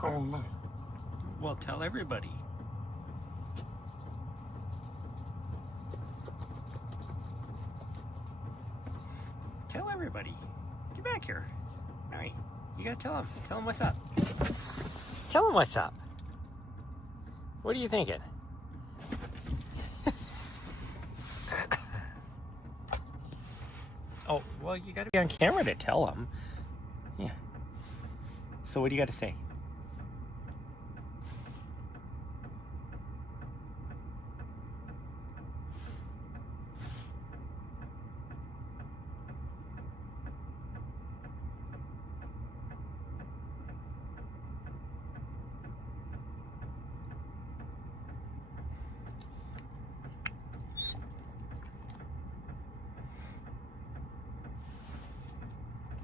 Oh, Well, tell everybody. Tell everybody. Get back here. All right. You gotta tell them. Tell them what's up. Tell them what's up. What are you thinking? Oh, well, you gotta be on camera to tell them. Yeah. So what do you gotta say?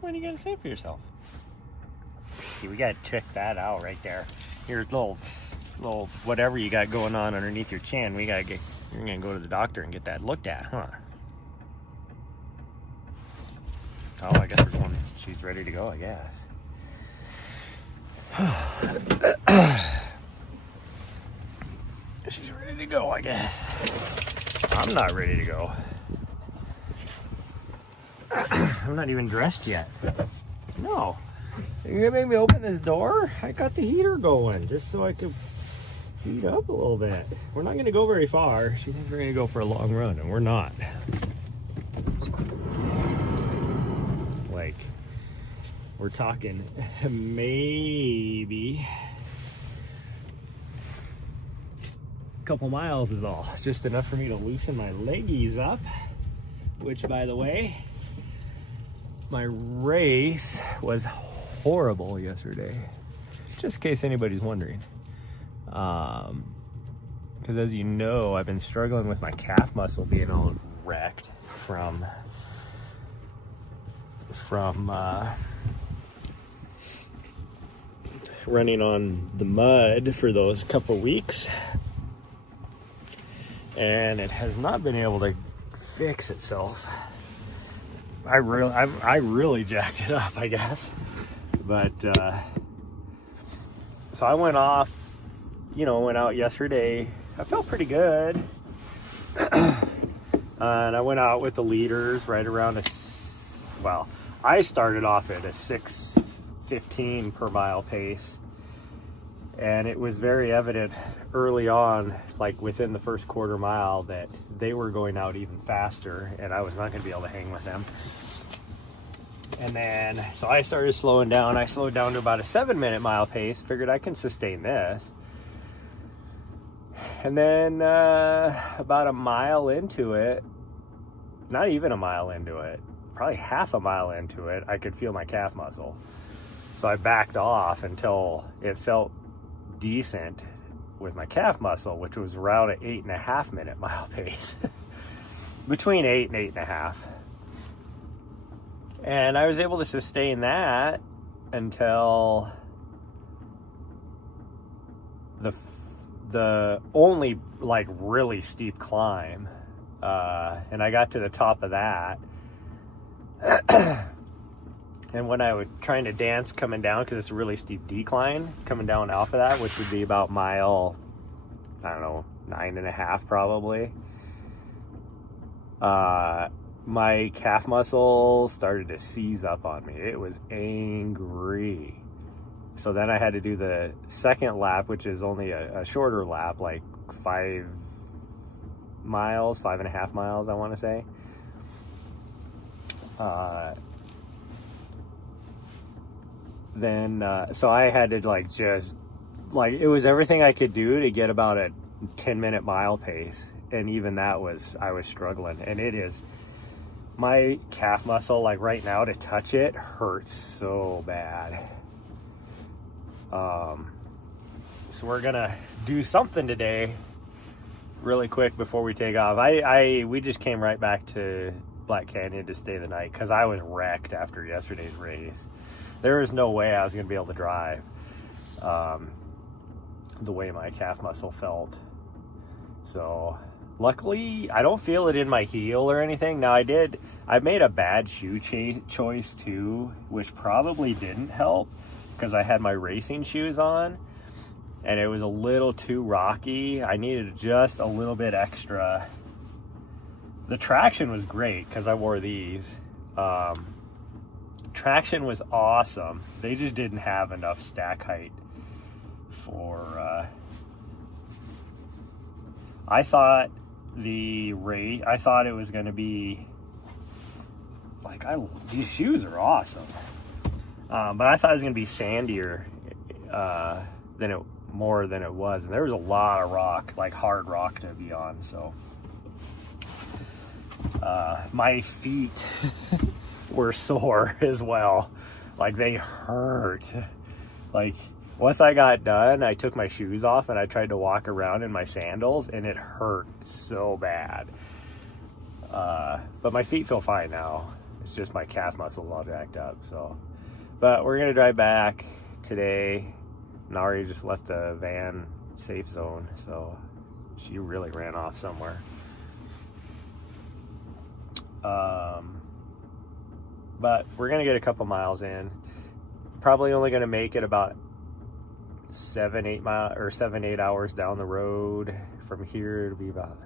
What do you gotta say for yourself? See, we gotta check that out right there. Your little whatever you got going on underneath your chin. You're gonna go to the doctor and get that looked at, huh? Oh, I guess we're going. She's ready to go, I guess. She's ready to go, I guess. I'm not ready to go. I'm not even dressed yet. No. You're gonna make me open this door? I got the heater going just so I could heat up a little bit. We're not gonna go very far. She thinks we're gonna go for a long run, and we're not. Like, we're talking maybe a couple miles is all. Just enough for me to loosen my leggies up, which, by the way, my race was horrible yesterday, just in case anybody's wondering. Because as you know, I've been struggling with my calf muscle being all wrecked from running on the mud for those couple weeks, and it has not been able to fix itself. I really jacked it up, I guess. But so I went off, went out yesterday. I felt pretty good. And I went out with the leaders right around I started off at a 6:15 per mile pace. And it was very evident early on, like within the first quarter mile, that they were going out even faster, and I was not going to be able to hang with them. And then, so I started slowing down. I slowed down to about a 7-minute mile pace, figured I can sustain this. And then about a mile into it, not even a mile into it, probably half a mile into it, I could feel my calf muscle. So I backed off until it felt decent with my calf muscle, which was around an 8.5-minute mile pace. Between 8 and 8.5. And I was able to sustain that until the only like really steep climb. And I got to the top of that. And when I was trying to dance coming down, because it's a really steep decline, coming down off of that, which would be about mile, 9.5 probably. My calf muscle started to seize up on me. It was angry. So then I had to do the second lap, which is only a shorter lap, like 5 miles, 5.5 miles, I want to say. So I had to it was everything I could do to get about a 10-minute mile pace. And even that I was struggling. And it is, my calf muscle, like right now, to touch it hurts so bad. So we're gonna do something today really quick before we take off. We just came right back to Black Canyon to stay the night because I was wrecked after yesterday's race. There was no way I was gonna be able to drive the way my calf muscle felt. So luckily I don't feel it in my heel or anything. Now I made a bad shoe choice too, which probably didn't help, because I had my racing shoes on and it was a little too rocky. I needed just a little bit extra. The traction was great because I wore these. Traction was awesome. They just didn't have enough stack height for I thought it was going to be like, these shoes are awesome, but I thought it was going to be sandier than it was, and there was a lot of rock, like hard rock to be on. So my feet were sore as well. Like, they hurt. Like, once I got done, I took my shoes off and I tried to walk around in my sandals, and it hurt so bad. But my feet feel fine now. It's just my calf muscles all jacked up. So, but we're gonna drive back today. Nari just left the van safe zone, so she really ran off somewhere. But we're gonna get a couple miles in. Probably only gonna make it about 7-8 hours down the road from here. It'll be about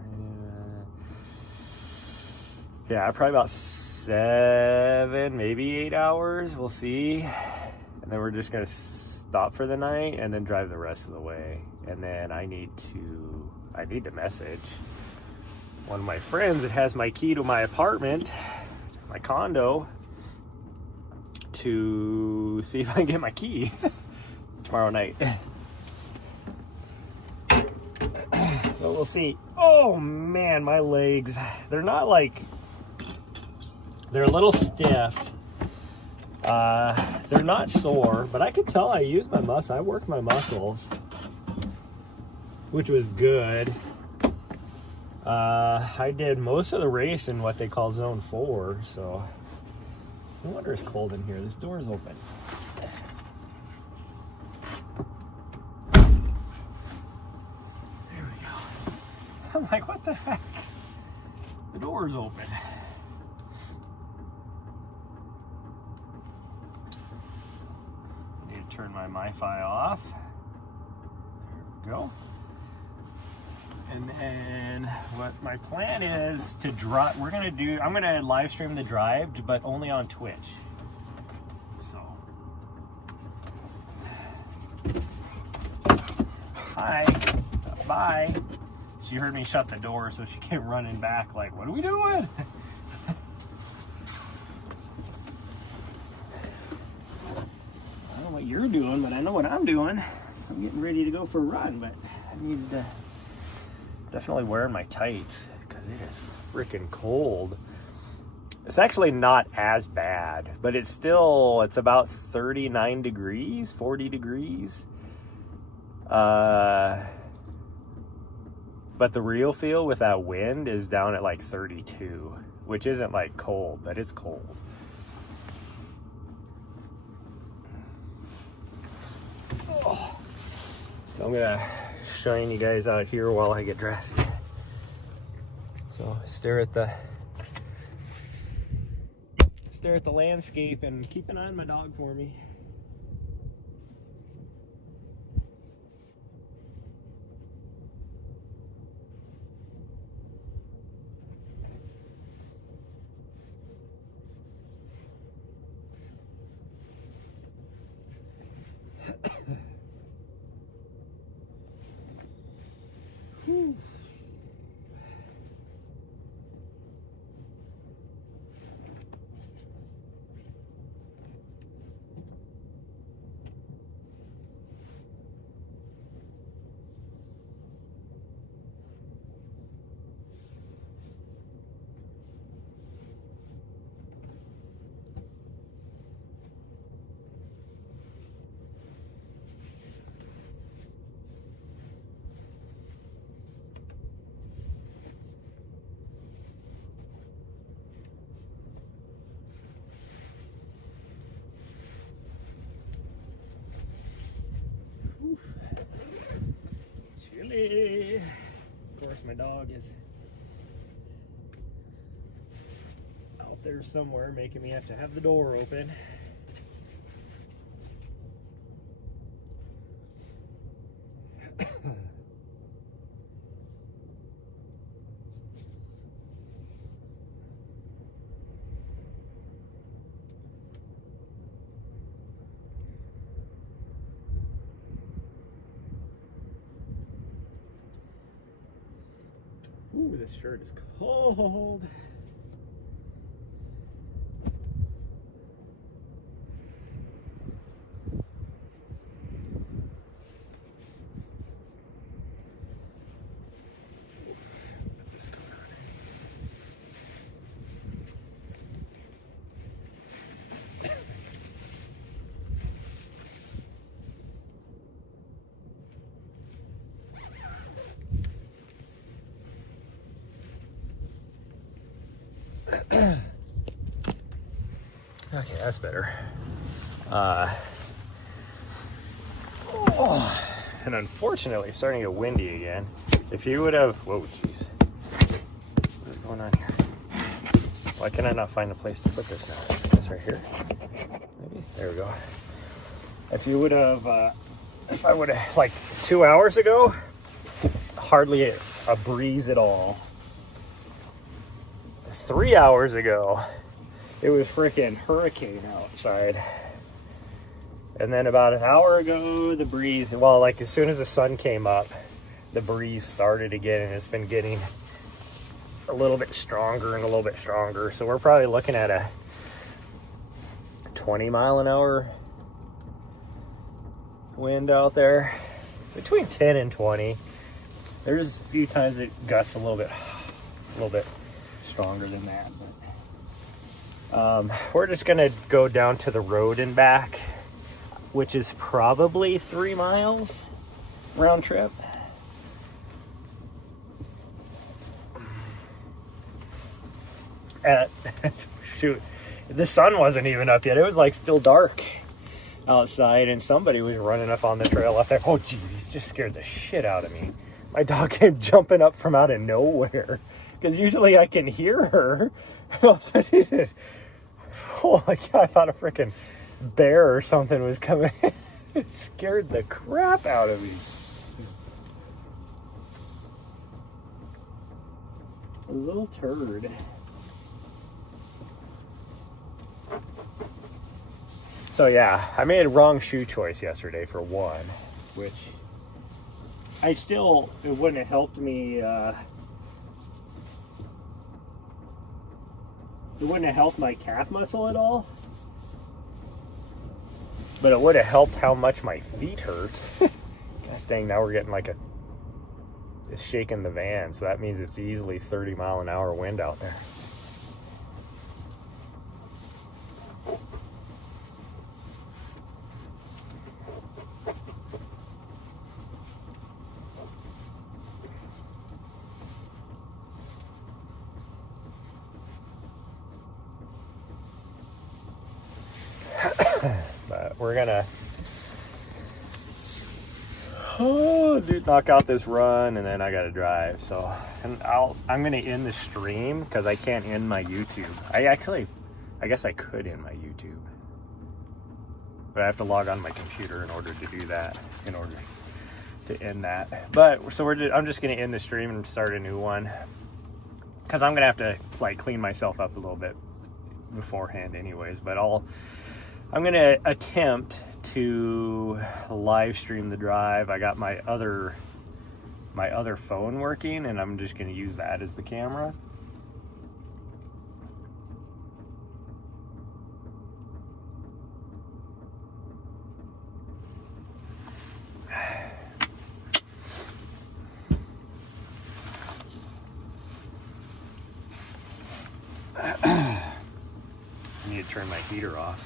probably about 7, maybe 8 hours. We'll see. And then we're just gonna stop for the night and then drive the rest of the way. And then I need to message one of my friends that has my key to my apartment, my condo, to see if I can get my key tomorrow night. But we'll see. Oh man, my legs, they're not like, they're a little stiff. They're not sore, but I could tell I used my muscle. I worked my muscles, which was good. I did most of the race in what they call zone 4, so no wonder it's cold in here. This door is open. There we go. I'm like, what the heck? The door is open. Need to turn my MiFi off. There we go. And then what my plan is to drive, I'm going to live stream the drive, but only on Twitch. So, hi, bye. She heard me shut the door, so she came running back like, what are we doing? I don't know what you're doing, but I know what I'm doing. I'm getting ready to go for a run, but I need to definitely wearing my tights because it is freaking cold. It's actually not as bad, but it's about 39 degrees, 40 degrees. But the real feel with that wind is down at like 32, which isn't like cold, but it's cold. Oh. So I'm gonna shine you guys out here while I get dressed. So stare at the landscape and keep an eye on my dog for me. Whew. Chilly. Of course, my dog is out there somewhere making me have to have the door open. Ooh, this shirt is cold. Okay, that's better. And unfortunately, it's starting to get windy again. If you would have, whoa, jeez, what's going on here? Why can I not find a place to put this now? This right here, maybe. There we go. If you would have, if I would have, like 2 hours ago, hardly a breeze at all. 3 hours ago, it was freaking hurricane outside. And then about an hour ago, the breeze, well, like as soon as the sun came up, the breeze started again, and it's been getting a little bit stronger and a little bit stronger. So we're probably looking at a 20 mile an hour wind out there, between 10 and 20. There's a few times it gusts a little bit stronger than that. But we're just gonna go down to the road and back, which is probably 3 miles round trip. Shoot, the sun wasn't even up yet. It was like still dark outside, and somebody was running up on the trail up there. Oh geez, he's just scared the shit out of me. My dog came jumping up from out of nowhere, because usually I can hear her. So she just, holy cow, I thought a freaking bear or something was coming. It scared the crap out of me. A little turd. So yeah, I made a wrong shoe choice yesterday for one, which it wouldn't have helped me, it wouldn't have helped my calf muscle at all, but it would have helped how much my feet hurt. Gosh dang, now we're getting like it's shaking the van, so that means it's easily 30 mile an hour wind out there. But we're gonna knock out this run, and then I gotta drive. So, and I'm gonna end the stream because I can't end my YouTube. I guess I could end my YouTube, but I have to log on my computer in order to do that, in order to end that. But so I'm just gonna end the stream and start a new one, because I'm gonna have to like clean myself up a little bit beforehand anyways. But I'm gonna attempt to live stream the drive. I got my other phone working, and I'm just gonna use that as the camera. I need to turn my heater off.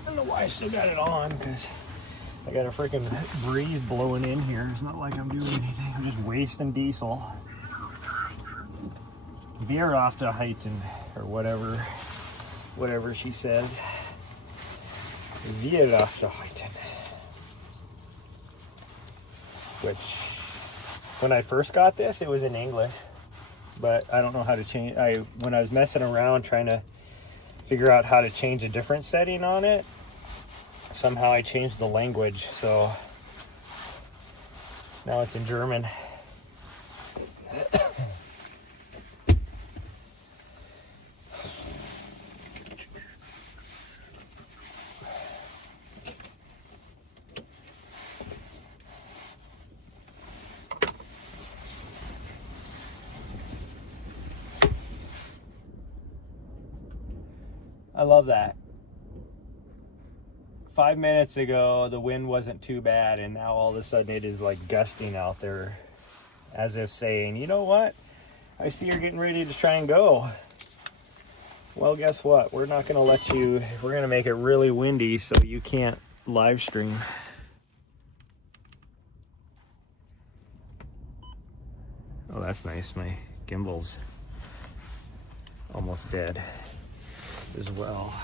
I don't know why I still got it on, because I got a freaking breeze blowing in here. It's not like I'm doing anything. I'm just wasting diesel. Veer off to heighten, or whatever she says. Veer off to heighten. Which, when I first got this, it was in English, but I don't know how to change. When I was messing around trying to figure out how to change a different setting on it, somehow I changed the language, so now it's in German. I love that. 5 minutes ago, the wind wasn't too bad, and now all of a sudden it is like gusting out there, as if saying, you know what? I see you're getting ready to try and go. Well, guess what? We're not going to let you, we're going to make it really windy so you can't live stream. Oh, that's nice. My gimbal's almost dead as well.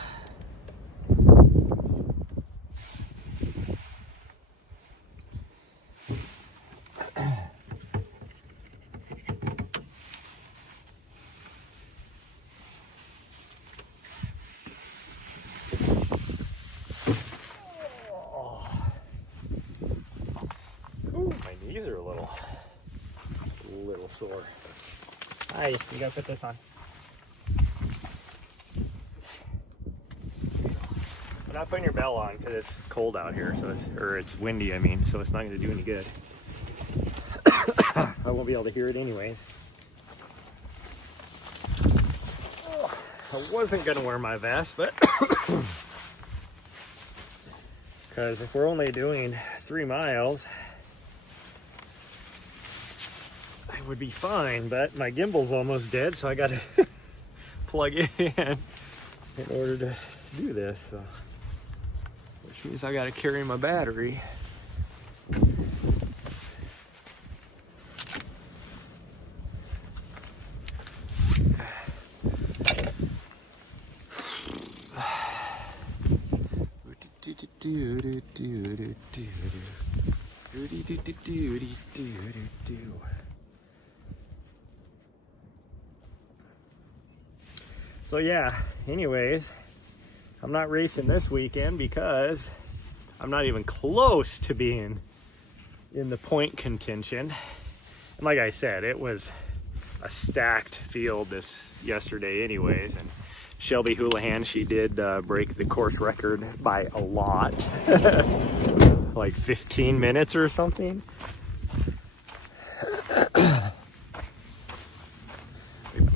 These are a little sore. Hi, you gotta put this on. I'm not putting your bell on because it's cold out here, or it's windy, I mean, so it's not gonna do any good. I won't be able to hear it anyways. I wasn't gonna wear my vest, but because if we're only doing 3 miles, would be fine, but my gimbal's almost dead, so I gotta plug it in order to do this, so, which means I gotta carry my battery. So yeah, anyways, I'm not racing this weekend because I'm not even close to being in the point contention. And like I said, it was a stacked field yesterday anyways, and Shelby Houlihan, she did break the course record by a lot. Like 15 minutes or something.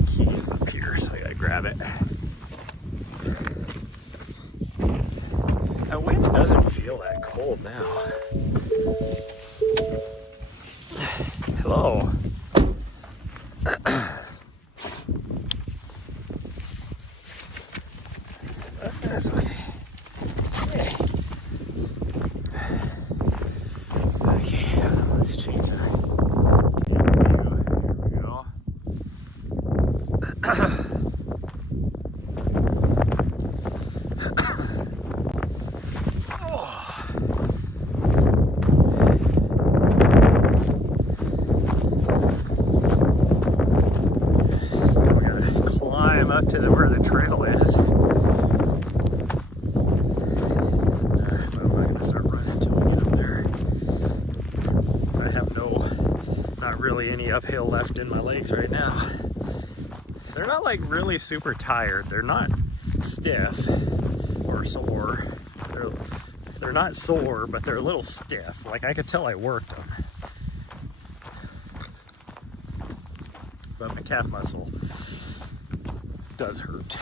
Keys up here, so I gotta grab it. That wind doesn't feel that cold now. Hello. That's okay. Okay. Okay, let's change that. Here we go. So we gotta climb up to where the trail is. I'm not gonna start running until we get up there. I have not really any uphill left in my legs right now. They're not like really super tired. They're not stiff or sore. They're not sore, but they're a little stiff. Like I could tell I worked them. But my calf muscle does hurt.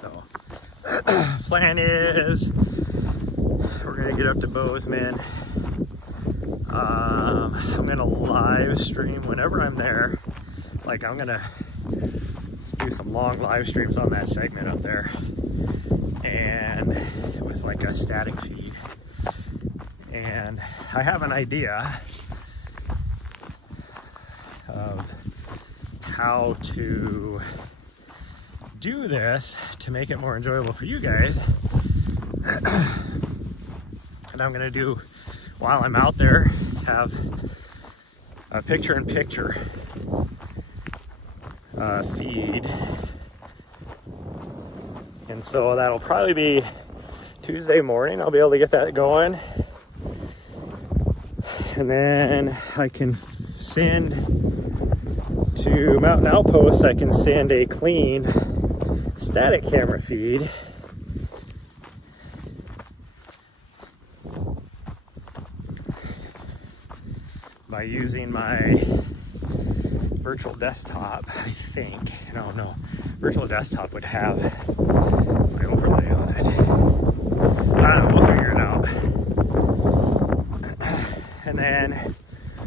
So, plan is we're gonna get up to Bozeman. I'm gonna live stream whenever I'm there. Like I'm gonna do some long live streams on that segment up there, and with like a static feed. And I have an idea of how to do this to make it more enjoyable for you guys. And I'm gonna do, while I'm out there, have a picture-in-picture feed. And so that'll probably be Tuesday morning. I'll be able to get that going. And then I can send to Mountain Outpost, I can send a clean static camera feed. By using my virtual desktop, I think. No, virtual desktop would have my overlay on it. I don't know, we'll figure it out. And then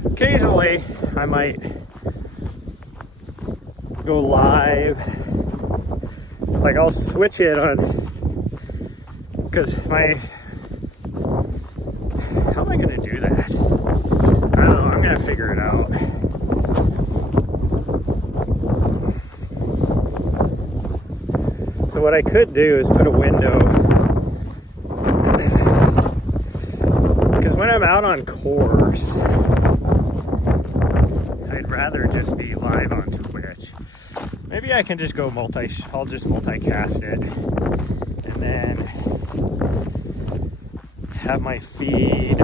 occasionally I might go live. Like I'll switch it on, because how am I gonna do that? I don't know, I'm gonna figure it out. So what I could do is put a window, because when I'm out on course, I'd rather just be live on Twitch. Maybe I can just go I'll just multicast it, and then have my feed.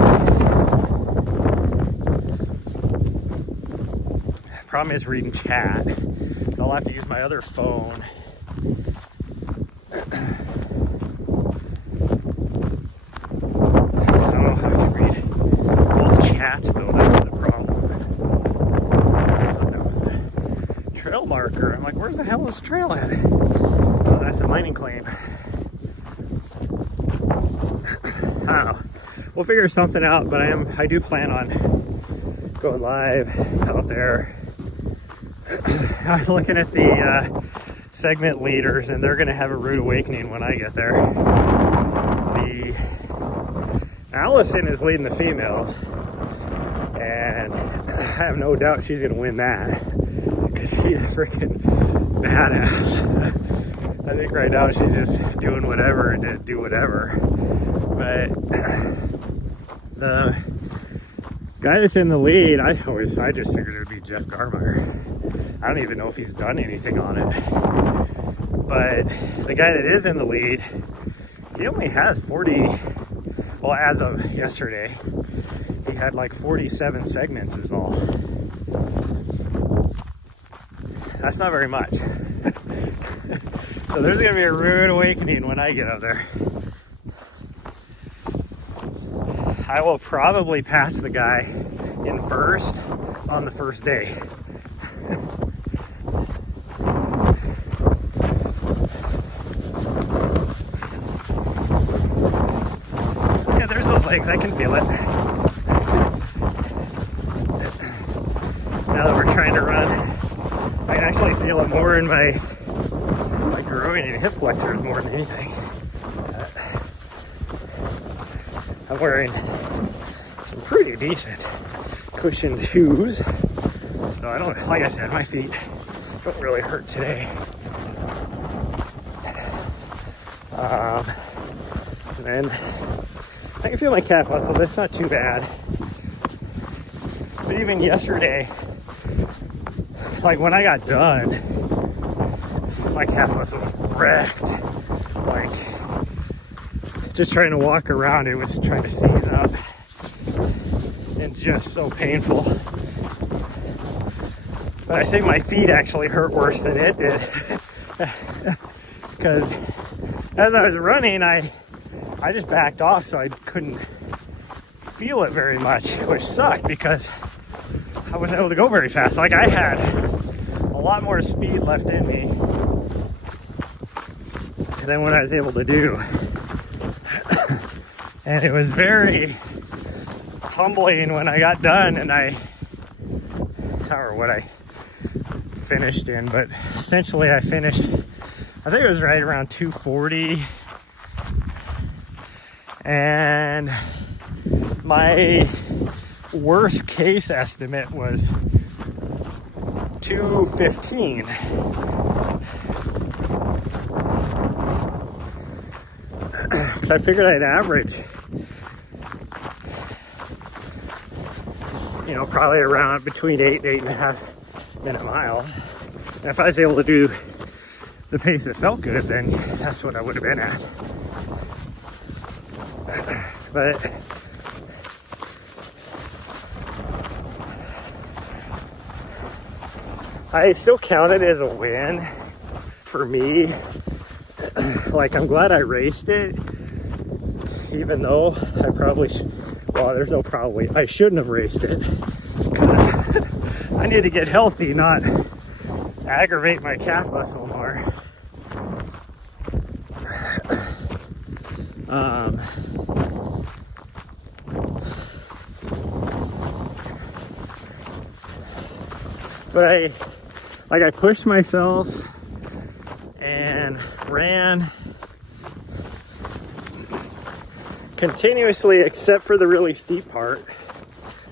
Problem is reading chat, so I'll have to use my other phone. I don't know how I can read both chats though, that's the problem. I thought that was the trail marker. I'm like, where's the hell is the trail at? Oh, that's a mining claim. I don't know. We'll figure something out, but I do plan on going live out there. I was looking at the segment leaders, and they're going to have a rude awakening when I get there. Allison is leading the females, and I have no doubt she's going to win that, because she's a freaking badass. I think right now she's just doing whatever to do whatever. But the guy that's in the lead, I just figured it would be Jeff Garmeyer. I don't even know if he's done anything on it. But the guy that is in the lead, he only has 40, well, as of yesterday, he had like 47 segments is all. That's not very much. So there's gonna be a rude awakening when I get up there. I will probably pass the guy in first on the first day. Yeah, there's those legs, I can feel it. Now that we're trying to run, I can actually feel it more in my groin and hip flexors more than anything. I'm wearing some pretty decent cushioned shoes. So I don't, like I said, my feet don't really hurt today. And then I can feel my calf muscle, that's not too bad. But even yesterday, like when I got done, my calf muscle was wrecked. Like, just trying to walk around, it was trying to seize up. And just so painful. But I think my feet actually hurt worse than it did. Because as I was running, I just backed off so I couldn't feel it very much, which sucked because I wasn't able to go very fast. Like I had a lot more speed left in me than what I was able to do. And it was very humbling when I got done and I finished in, but essentially I finished, I think it was right around 240, and my worst case estimate was 215. Because I figured I'd average, you know, probably around between 8 and 8.5 minute miles. And if I was able to do the pace that felt good, then that's what I would have been at. But I still count it as a win for me. Like, I'm glad I raced it, even though I probably, well, there's no probably, I shouldn't have raced it, because I need to get healthy, not aggravate my calf muscle more. But I pushed myself and ran continuously except for the really steep part.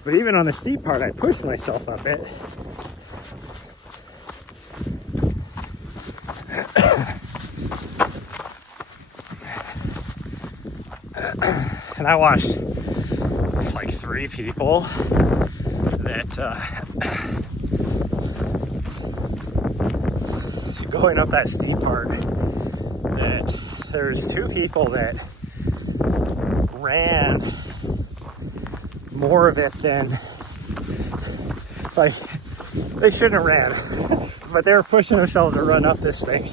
But even on the steep part, I pushed myself a bit. And I watched like 3 people that going up that steep part, that there's 2 people that ran more of it than, like, they shouldn't have ran, but they were pushing themselves to run up this thing.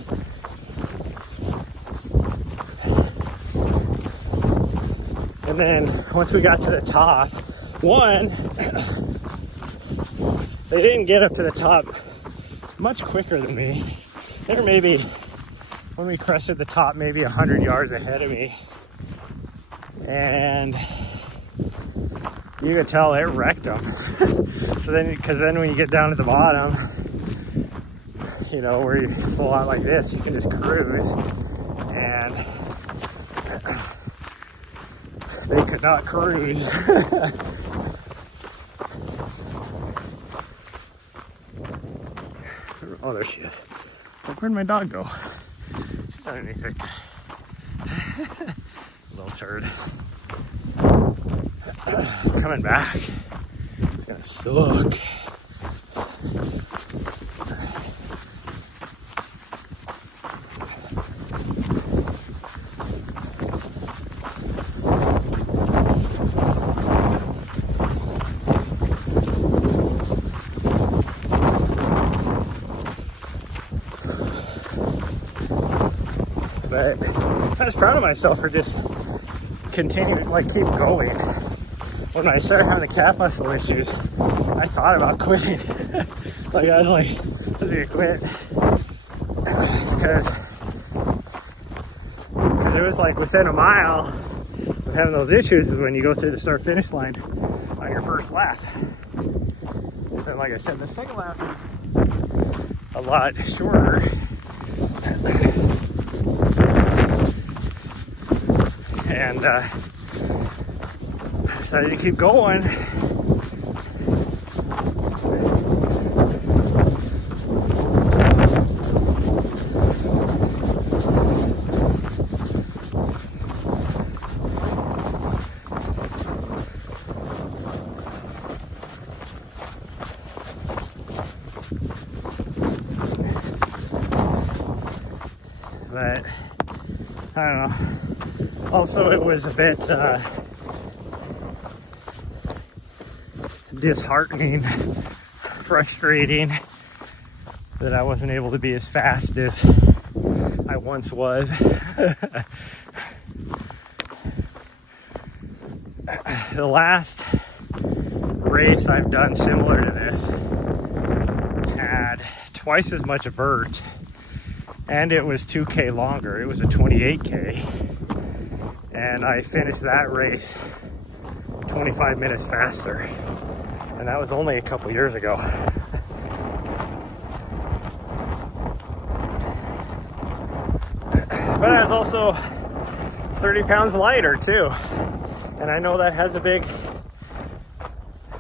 And then once we got to the top, they didn't get up to the top much quicker than me. They were maybe, when we crested the top, maybe 100 yards ahead of me. And you could tell it wrecked them. So then, because then when you get down to the bottom, you know, where it's a lot like this, you can just cruise. And they could not cruise. Oh, there she is. It's like, where'd my dog go? She's underneath right there. Little turd. Coming back. It's gonna suck. But I was proud of myself for just continuing, like, keep going. When I started having the calf muscle issues, I thought about quitting. Like, I was like, I'm gonna quit. Because it was like within a mile of having those issues is when you go through the start-finish line on your first lap. And like I said, the second lap a lot shorter. And I decided to keep going. But I don't know. Also, it was a bit disheartening, frustrating that I wasn't able to be as fast as I once was. The last race I've done similar to this had twice as much vert, and it was 2K longer. It was a 28K. And I finished that race 25 minutes faster. And that was only a couple years ago. But I was also 30 pounds lighter too. And I know that has a big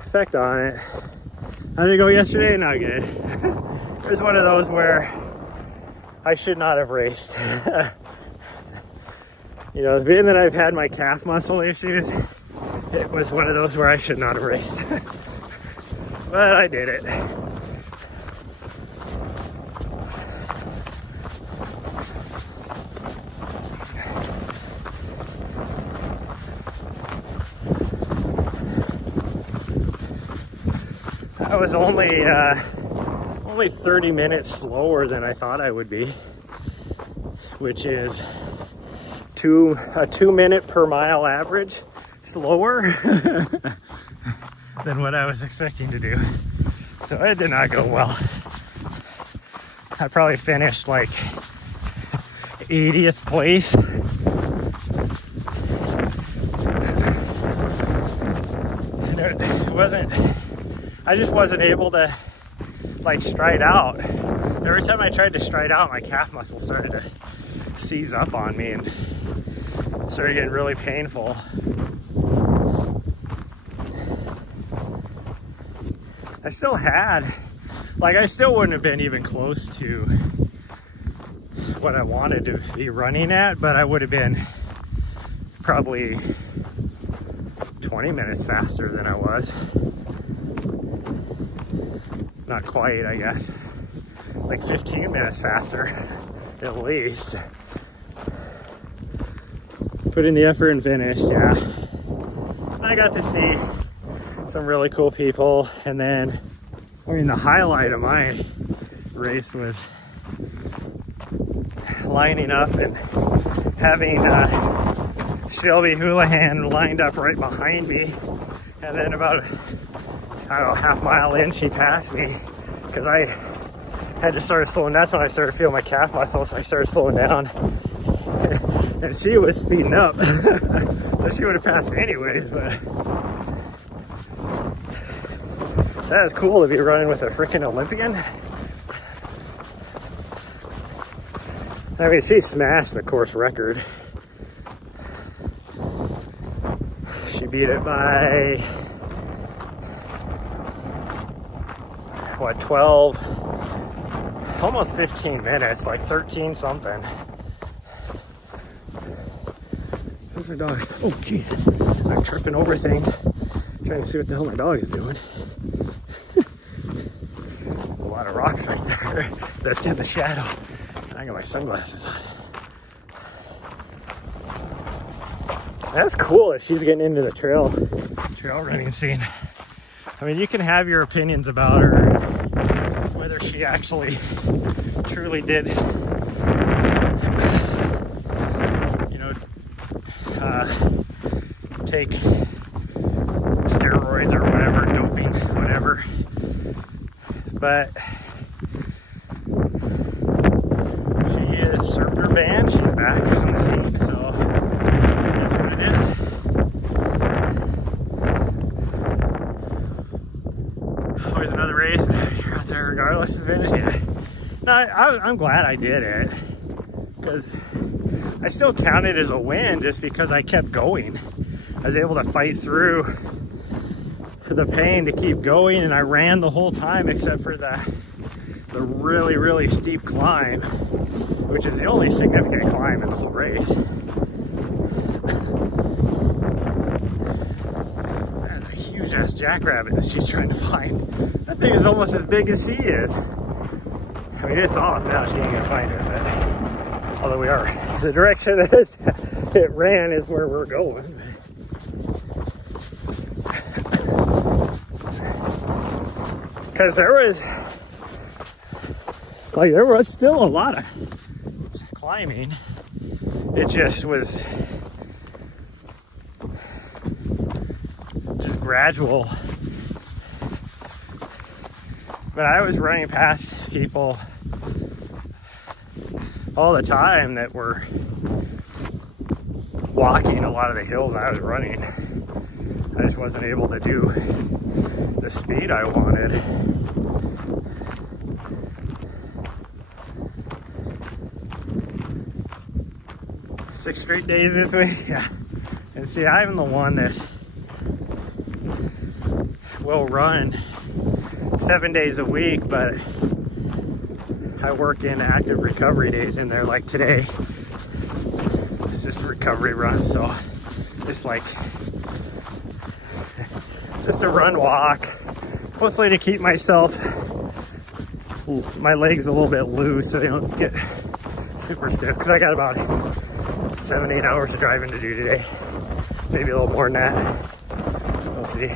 effect on it. How did it go yesterday? Not good. It was one of those where I should not have raced. You know, being that I've had my calf muscle issues, it was one of those where I should not have raced. But I did it. I was only 30 minutes slower than I thought I would be, which is a 2 minute per mile average slower than what I was expecting to do. So it did not go well. I probably finished like 80th place. And it wasn't, I just wasn't able to like stride out. Every time I tried to stride out, my calf muscle started to seize up on me and started getting really painful. I still had, like, I still wouldn't have been even close to what I wanted to be running at, but I would have been probably 20 minutes faster than I was. Not quite, I guess. Like 15 minutes faster, at least. Put in the effort and finished, yeah. I got to see some really cool people, and then, I mean, the highlight of my race was lining up and having Shelby Houlihan lined up right behind me, and then about, I don't know, half mile in, she passed me because I had to start slowing. That's when I started feeling my calf muscles, so I started slowing down. And she was speeding up, so she would have passed me anyways. But that is cool to be running with a freaking Olympian. I mean, she smashed the course record. She beat it by, what, 12, almost 15 minutes, like 13 something. Where's my dog? Oh, Jesus. I'm tripping over things, trying to see what the hell my dog is doing. A lot of rocks right there. That's in the shadow. I got my sunglasses on. That's cool if she's getting into the trail running scene. I mean, you can have your opinions about her, whether she actually truly did, you know, take steroids or whatever, doping, whatever. But she has served her ban. She's back on the scene, so that's what it is. Always another race, but you're out there regardless of finish. Yeah. No, I'm glad I did it, because I still count it as a win just because I kept going. I was able to fight through the pain to keep going, and I ran the whole time except for the really, really steep climb, which is the only significant climb in the whole race. That is a huge ass jackrabbit that she's trying to find. That thing is almost as big as she is. I mean, it's off now, she ain't gonna find her, but although we are, the direction that it ran is where we're going. Because there was still a lot of climbing. It just was just gradual. But I was running past people all the time that were walking a lot of the hills I was running. I just wasn't able to do the speed I wanted. 6 straight days this week, yeah. And see, I'm the one that will run 7 days a week, but I work in active recovery days in there, like today. It's just a recovery run, so it's like just a run walk, mostly to keep myself, my legs a little bit loose so they don't get super stiff, because I got about 7-8 hours of driving to do today, maybe a little more than that. We'll see.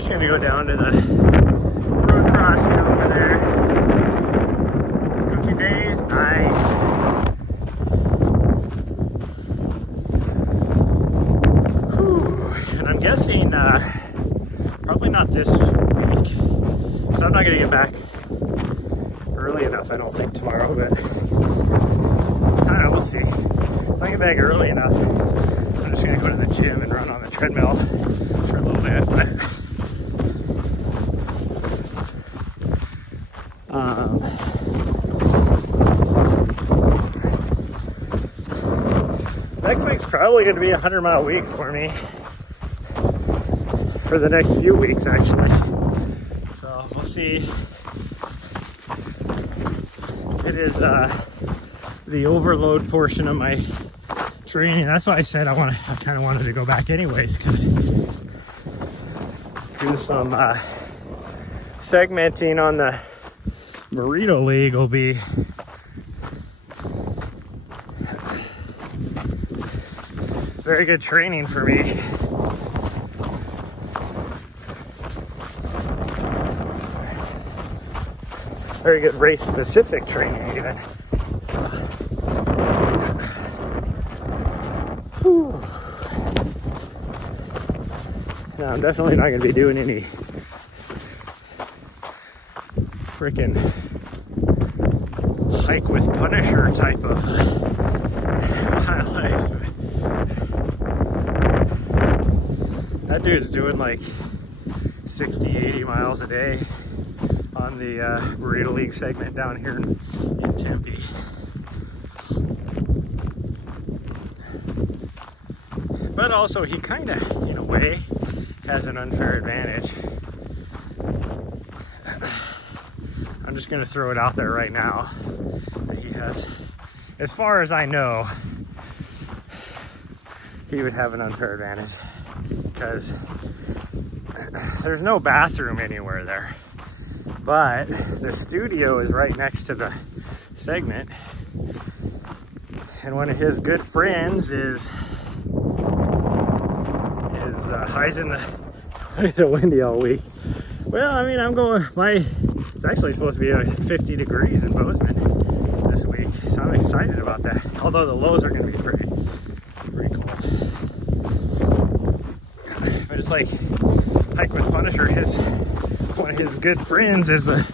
just gonna go down to the road crossing over there. Cookie days, nice. Whew. And I'm guessing probably not this week, so I'm not gonna get back early enough, I don't think, tomorrow, but I don't know, we'll see. If I get back early enough, I'm just gonna go to the gym and run on the treadmill for a little bit. But next week's probably going to be a 100-mile week for me for the next few weeks, actually. So we'll see. It is the overload portion of my training. That's why I said I kind of wanted to go back anyways, because do some segmenting on the burrito league will be very good training for me. Very good race specific training even. Whew. Now I'm definitely not going to be doing any freaking hike with Punisher type of highlights. That dude's doing like 60, 80 miles a day on the Burrito League segment down here in Tempe. But also he kind of, in a way, has an unfair advantage. I'm just going to throw it out there right now that he has, as far as I know, he would have an unfair advantage because there's no bathroom anywhere there. But the studio is right next to the segment, and one of his good friends is highs in the it's windy all week. Well, I mean, it's actually supposed to be like 50 degrees in Bozeman this week, so I'm excited about that. Although the lows are going to be pretty cold. But it's like hike with Punisher. One of his good friends is a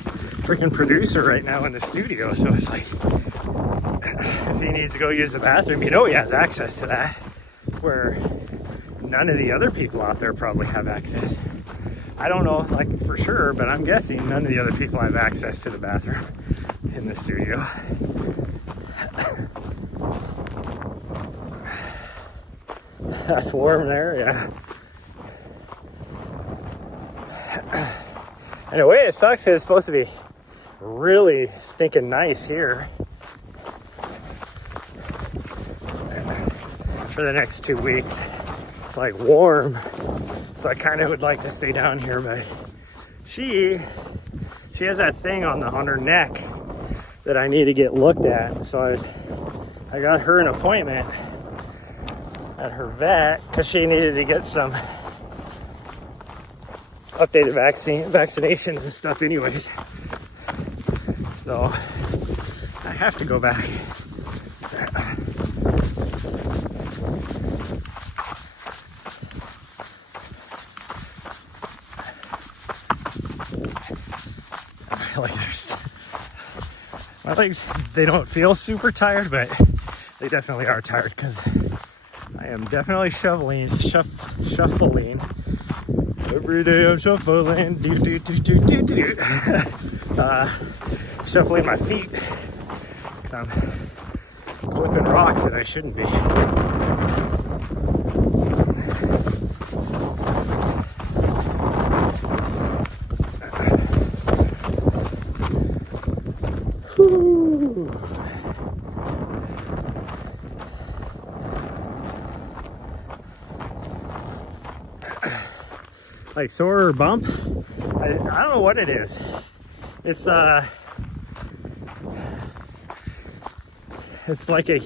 freaking producer right now in the studio, so it's like if he needs to go use the bathroom, he has access to that, where none of the other people out there probably have access. I don't know, like, for sure, but I'm guessing none of the other people have access to the bathroom in the studio. That's warm there, yeah. And the way it sucks is it's supposed to be really stinking nice here for the next 2 weeks. Like warm. So I kind of would like to stay down here, but she has that thing on her neck that I need to get looked at. So I got her an appointment at her vet because she needed to get some updated vaccinations and stuff anyways. So I have to go back. Like my legs, they don't feel super tired, but they definitely are tired because I am definitely shuffling. Every day I'm shuffling, shuffling my feet because I'm clipping rocks that I shouldn't be. Like sore or bump, I don't know what it is. It's like a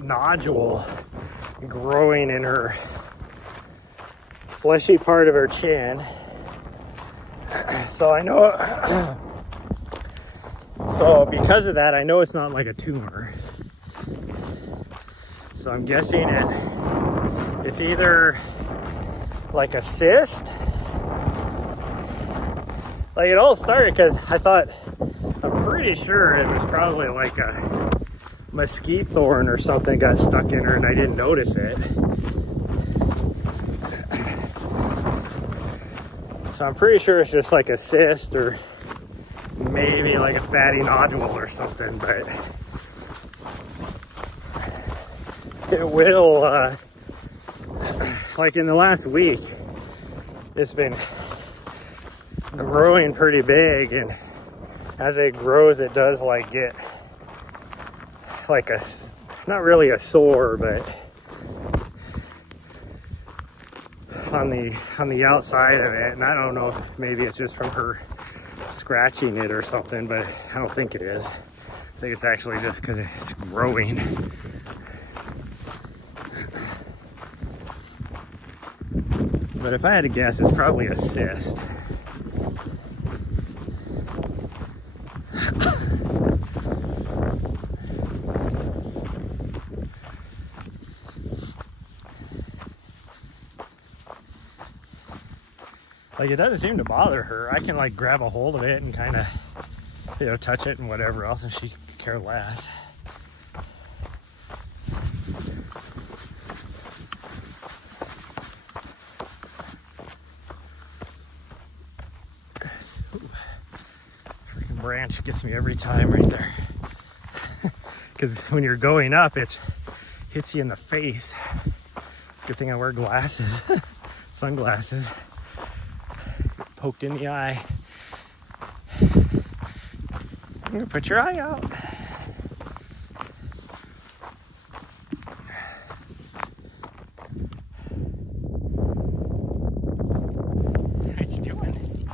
nodule growing in her fleshy part of her chin. So I know, so because of that, I know it's not like a tumor. So I'm guessing it's either like a cyst. Like it all started because I'm pretty sure it was probably like a mesquite thorn or something got stuck in her and I didn't notice it. So I'm pretty sure it's just like a cyst or maybe like a fatty nodule or something, but it will, like in the last week, it's been growing pretty big, and as it grows, it does like get like not really a sore, but on the outside of it. And I don't know, maybe it's just from her scratching it or something, but I don't think it is. I think it's actually just because it's growing. But if I had to guess, it's probably a cyst. Like, it doesn't seem to bother her. I can like grab a hold of it and kind of, touch it and whatever else, and she could care less. Freaking branch gets me every time right there. Because when you're going up, it hits you in the face. It's a good thing I wear glasses, sunglasses. Poked in the eye. I'm gonna put your eye out. What you doing?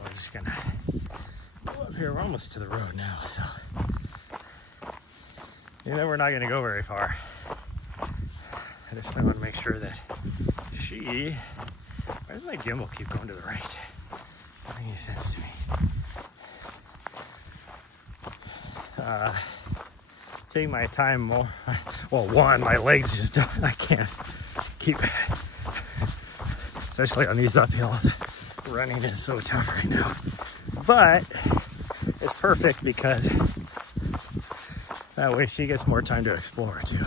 We're just gonna go up here. We're almost to the road now, so we're not gonna go very far. I just want to make sure that she. Why does my gimbal keep going to the right? That doesn't make sense to me. Take my time more. Well, one, my legs just don't, I can't keep, especially on these uphills. Running is so tough right now. But it's perfect because that way she gets more time to explore too.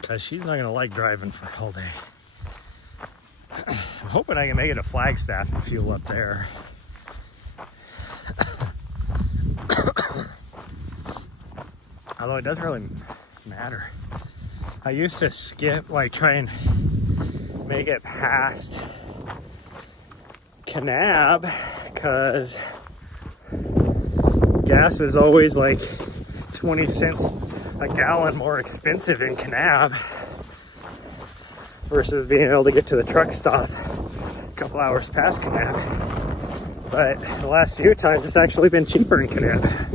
Because she's not going to like driving for a whole day. I'm hoping I can make it to Flagstaff and fuel up there. Although it doesn't really matter. I used to skip, like try and make it past Kanab because gas is always like 20 cents a gallon more expensive in Kanab versus being able to get to the truck stop a couple hours past Kanab. But the last few times it's actually been cheaper in Kanab.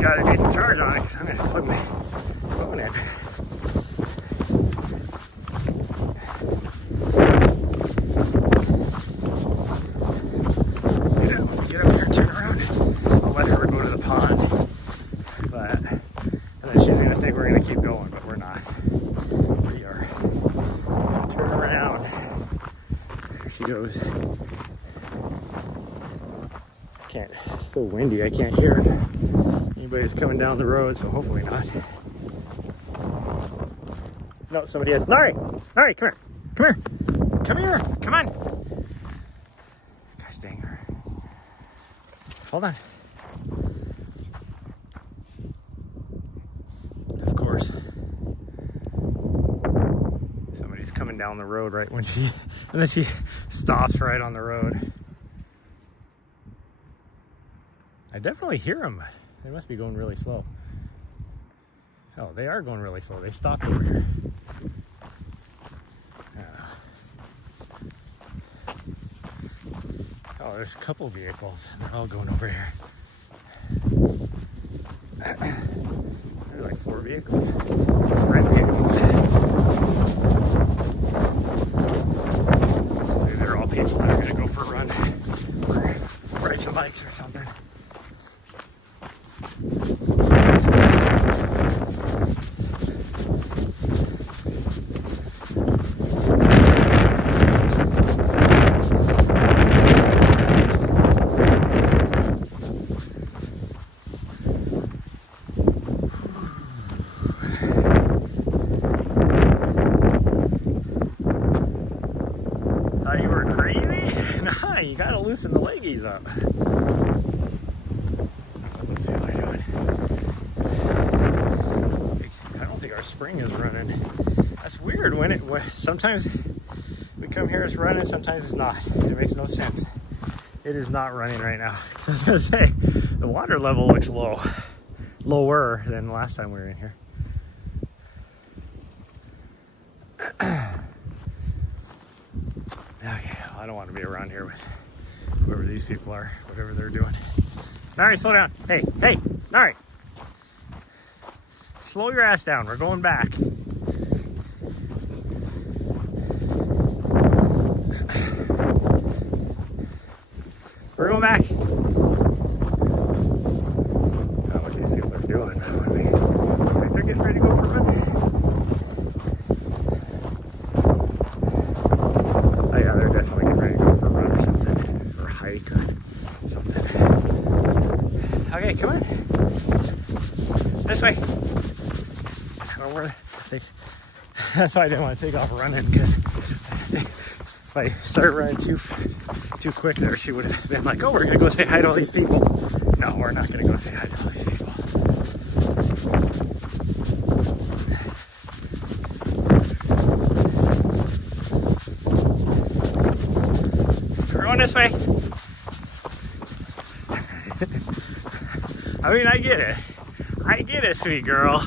Got a decent charge on it because I'm going to plug my phone in. Get up here and turn around. I'll let her go to the pond. And then she's going to think we're going to keep going, but we're not. We are. Turn around. There she goes. It's so windy, I can't hear it. Anybody's coming down the road, so hopefully not. No, somebody is. Nari! Nari, come here. Come here. Come here. Come on. Gosh dang her. Hold on. Of course. Somebody's coming down the road right when and then she stops right on the road. I definitely hear them. They must be going really slow. Oh, they are going really slow. They stopped over here. Oh, there's a couple vehicles. They're all going over here. There's like 4 vehicles. 5 vehicles. Maybe they're all people that are going to go for a run or ride some bikes or something. You gotta loosen the leggies up. What those people are doing. I don't think our spring is running. That's weird when sometimes we come here, it's running, sometimes it's not. It makes no sense. It is not running right now. I was gonna say, the water level looks low. Lower than the last time we were in here. Okay, well, I don't want to be around here with whoever these people are, whatever they're doing. Nari, slow down. Hey, Nari. Slow your ass down. We're going back. We're going back. I don't know what these people are doing. Looks like they're getting ready to go for a run. Oh yeah, they're definitely getting ready to go for a run or something. Or a hike or something. Okay, come on. This way. That's why I didn't want to take off running, because if I start running too quick there, she would have been like, oh, we're going to go say hi to all these people. No, we're not going to go say hi to all these people. We're going this way. I mean, I get it. I get it, sweet girl.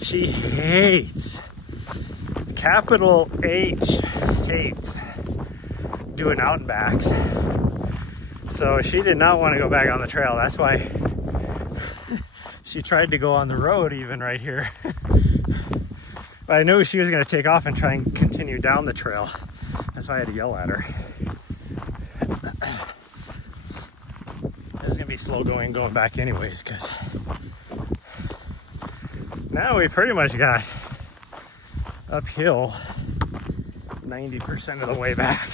She hates, capital H, hates doing out and backs. So she did not want to go back on the trail. That's why she tried to go on the road even right here. But I knew she was going to take off and try and continue down the trail. That's why I had to yell at her. It's going to be slow going back anyways, because now we pretty much got uphill 90% of the way back.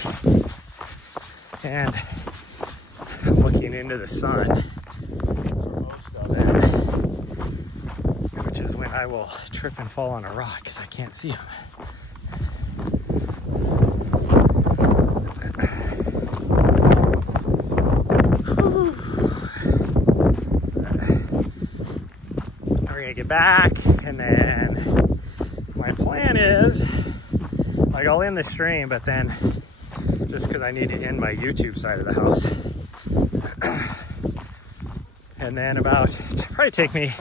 And I'm looking into the sun for most of it, which is when I will trip and fall on a rock because I can't see him. We're gonna get back, and then my plan is, like, I'll end the stream, but then just because I need to end my YouTube side of the house. And then it'll probably take me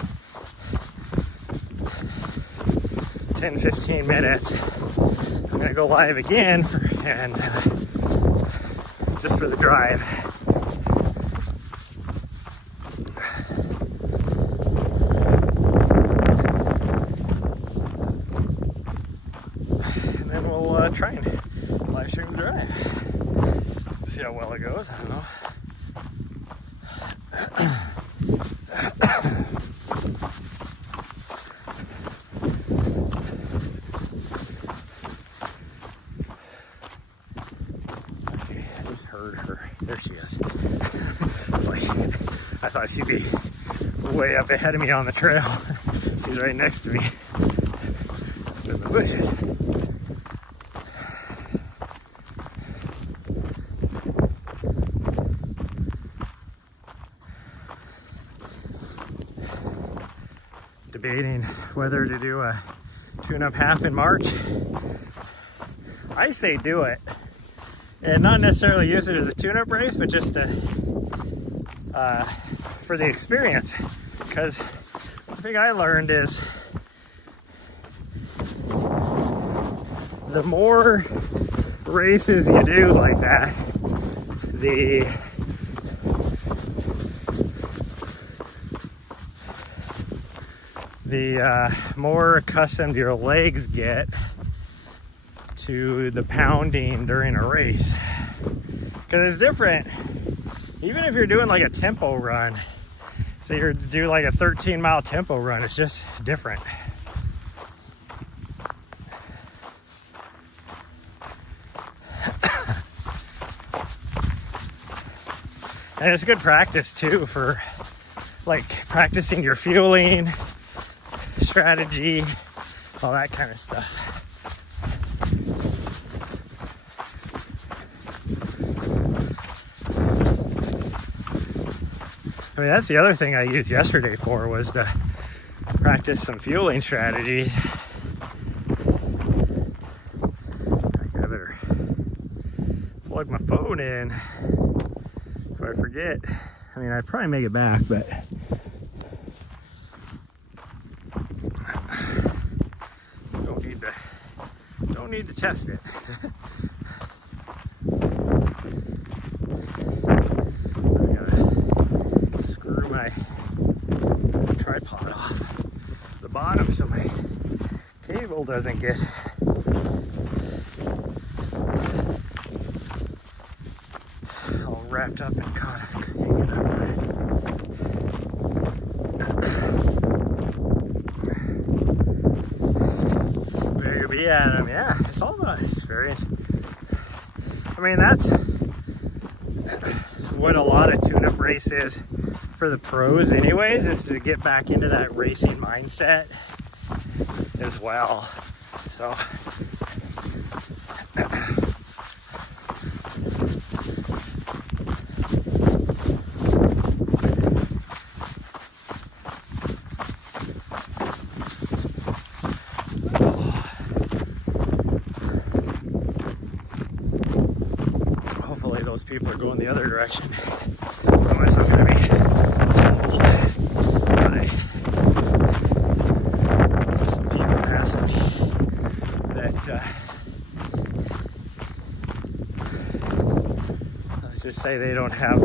10-15 minutes. I'm gonna go live again just for the drive. And then we'll try and live stream the drive. See how well it goes. I don't know. There she is. I thought she'd be way up ahead of me on the trail. She's right next to me in the bushes. Debating whether to do a tune-up half in March. I say do it. And not necessarily use it as a tune-up race, but just to, for the experience. Because one thing I learned is the more races you do like that, the more accustomed your legs get to the pounding during a race. Because it's different. Even if you're doing like a tempo run, say you're do like a 13-mile tempo run, it's just different. And it's good practice too for like practicing your fueling, strategy, all that kind of stuff. I mean, that's the other thing I used yesterday for, was to practice some fueling strategies. I better plug my phone in before I forget. I mean, I'd probably make it back, but don't need to test it. My tripod off the bottom so my cable doesn't get all wrapped up and caught hanging up. Where you be at? Yeah, it's all about experience. I mean, that's what a lot of tune-up race is for the pros anyways, is to get back into that racing mindset as well. So hopefully those people are going the other direction. Otherwise I'm going to be some people passing me that let's just say they don't have,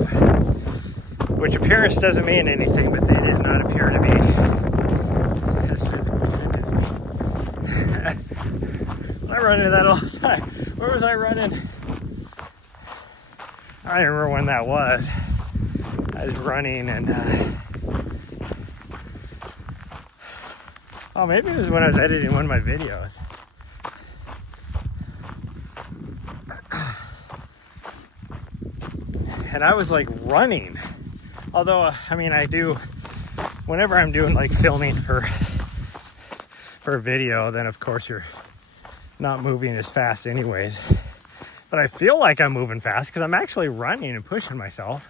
which appearance doesn't mean anything, but they did not appear to be as physically fit as me. I run into that all the time. Where was I running? I don't remember when that was. I was running and oh, maybe it was when I was editing one of my videos. And I was like running. Although, I mean, I do, whenever I'm doing like filming for a video, then of course you're not moving as fast anyways. But I feel like I'm moving fast because I'm actually running and pushing myself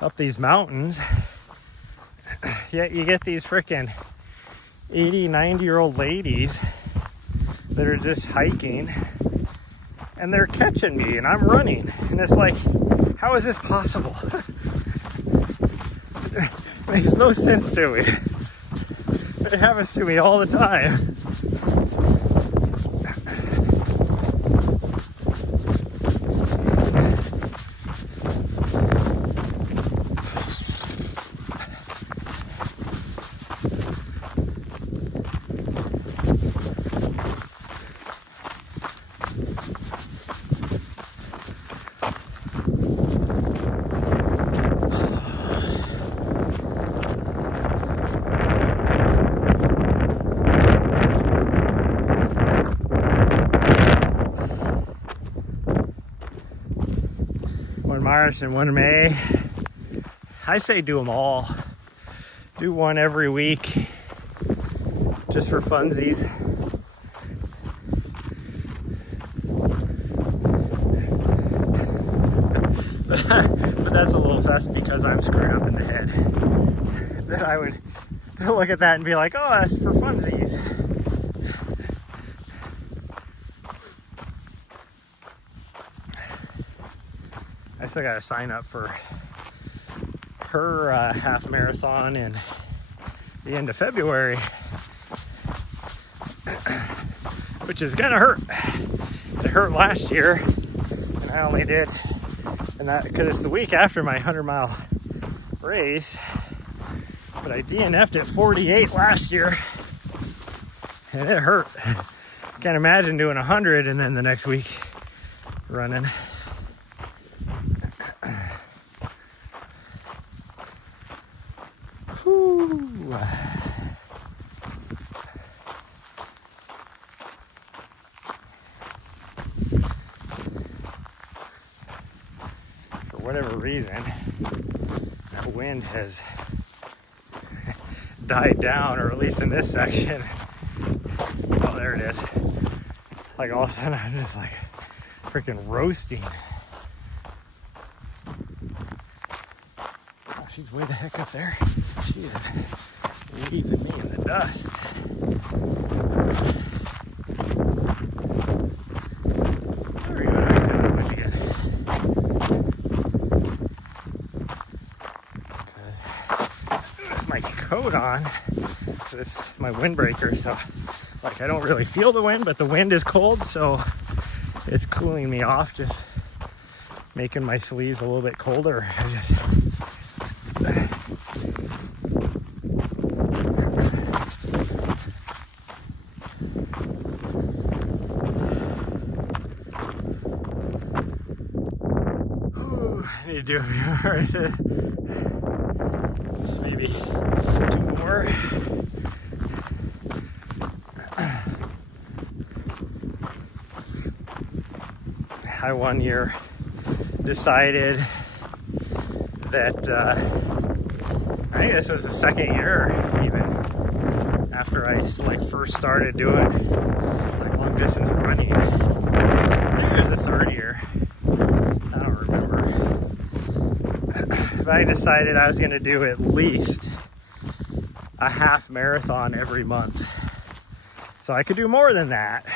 up these mountains. Yet you get these freaking 80, 90-year-old ladies that are just hiking and they're catching me and I'm running. And it's like, how is this possible? It makes no sense to me. It happens to me all the time. One March and one May. I say do them all. Do one every week, just for funsies. But that's because I'm screwed up in the head. That I would look at that and be like, oh, that's for funsies. still got to sign up for her half marathon in the end of February, which is gonna hurt. It hurt last year, and I only did, and that because it's the week after my 100-mile race, but I DNF'd at 48 last year, and it hurt. Can't imagine doing 100 and then the next week running. Whew. For whatever reason, that wind has died down, or at least in this section. Oh, there it is. Like all of a sudden I'm just like freaking roasting. Oh, she's way the heck up there. She is leaving me in the dust. There we go. Now I feel the wind again. With my coat on, this is my windbreaker, so like I don't really feel the wind, but the wind is cold, so it's cooling me off, just making my sleeves a little bit colder. I just I need to do a few more. Maybe 2 more. I one year decided that I think this was the second year, even after I like first started doing like long distance running. Maybe it was the third year. I don't remember. But I decided I was going to do at least a half marathon every month, so I could do more than that.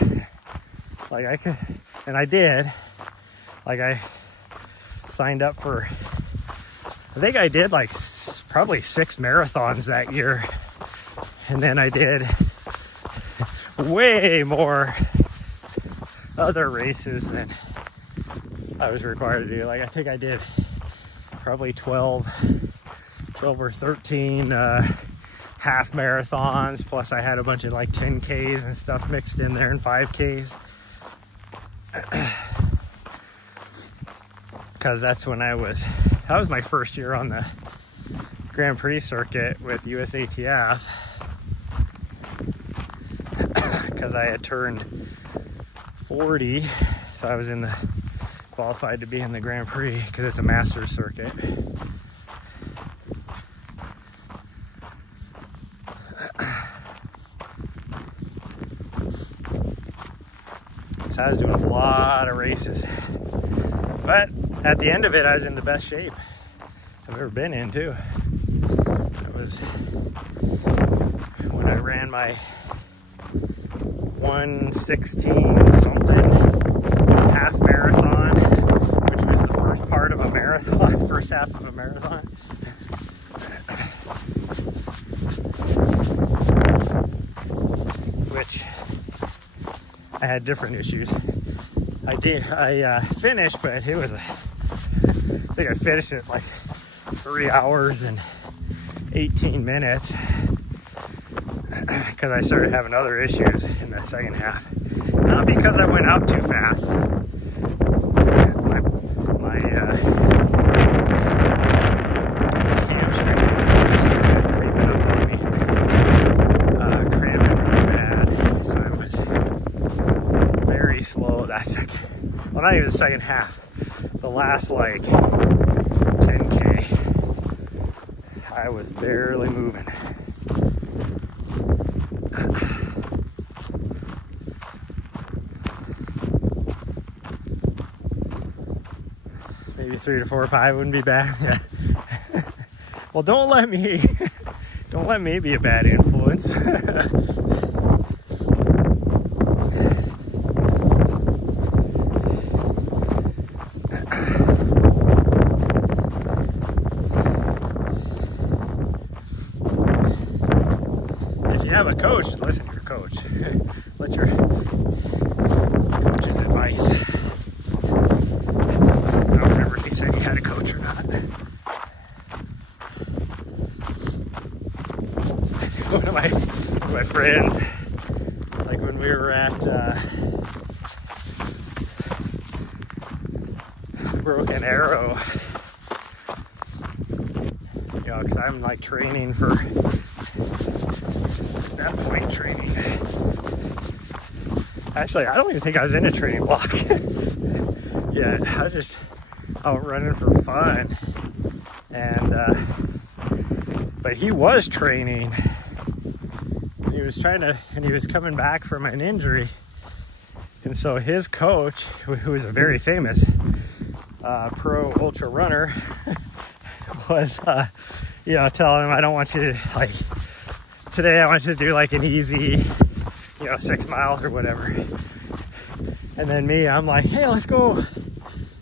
Like I could, and I did. Like I signed up for, I think I did like probably 6 marathons that year. And then I did way more other races than I was required to do. Like I think I did probably 12 or 13 half marathons. Plus I had a bunch of like 10Ks and stuff mixed in there and 5Ks. Because that's when that was my first year on the Grand Prix circuit with USATF, because I had turned 40, so I was qualified to be in the Grand Prix because it's a Masters circuit. So I was doing a lot of races, but at the end of it, I was in the best shape I've ever been in, too. It was when I ran my 1:16 something half marathon, which was the first part of a marathon, first half of a marathon. Which I had different issues. I finished, but it was I think I finished it like 3 hours and 18 minutes because I started having other issues in the second half. Not because I went out too fast. My hamstring started creeping up on me, cramping really bad. So I was very slow that second. Well, not even the second half. The last like 10K, I was barely moving. Maybe 3 to 4 or 5 wouldn't be bad. Yeah. Well, don't let me be a bad influence. a coach, listen to your coach. Let your coach's advice. I don't remember if he said he had a coach or not. One of my friends, like when we were at Broken Arrow, you know, because I'm like training for that point training. Actually, I don't even think I was in a training block yet. I was just out running for fun, and but he was training. He was and he was coming back from an injury, and so his coach, who is a very famous pro ultra runner, was you know, telling him, I don't want you to, like, today I want you to do like an easy, you know, 6 miles or whatever. And then me, I'm like, hey, let's go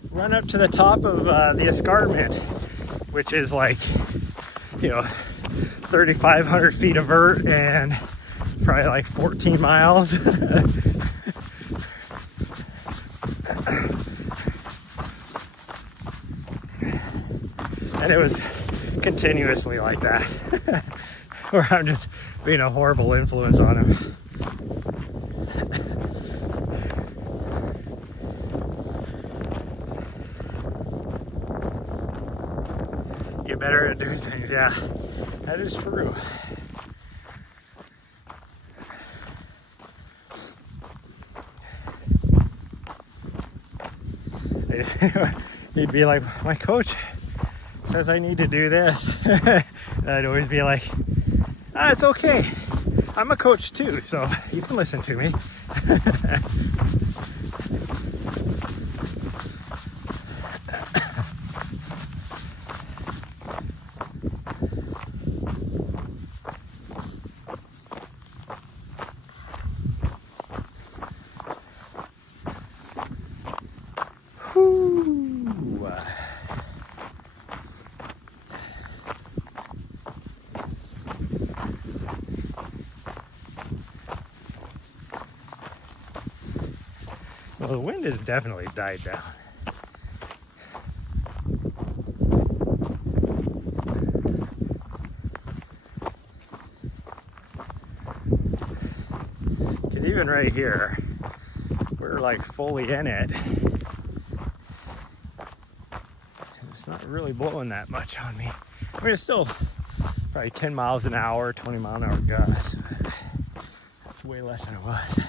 run up to the top of the escarpment, which is like, you know, 3,500 feet of vert and probably like 14 miles. And it was continuously like that, where I'm just being a horrible influence on him. Get better at doing things, yeah, that is true. He'd be like, my coach says I need to do this. And I'd always be like, it's okay. I'm a coach too, so you can listen to me. Well, the wind has definitely died down. Because even right here, we're like fully in it. It's not really blowing that much on me. I mean, it's still probably 10 miles an hour, 20 mile an hour gusts. That's way less than it was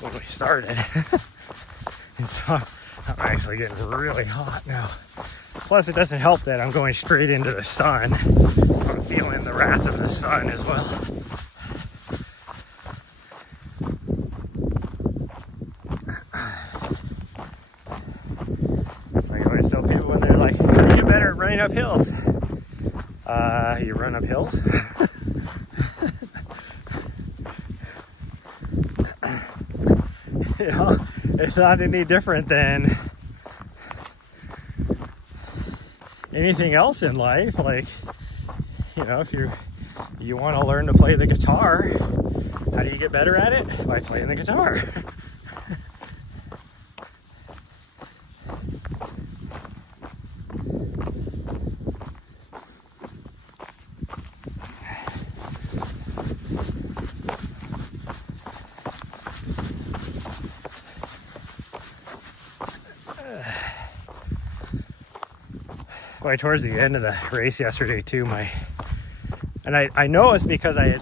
when we started. And so I'm actually getting really hot now. Plus, it doesn't help that I'm going straight into the sun, so I'm feeling the wrath of the sun as well. It's like I always tell people when they're like, how do you get better at running up hills? You run up hills? You know, it's not any different than anything else in life. Like, you know, if you want to learn to play the guitar, how do you get better at it? By playing the guitar. Well, towards the end of the race yesterday too, I know it's because I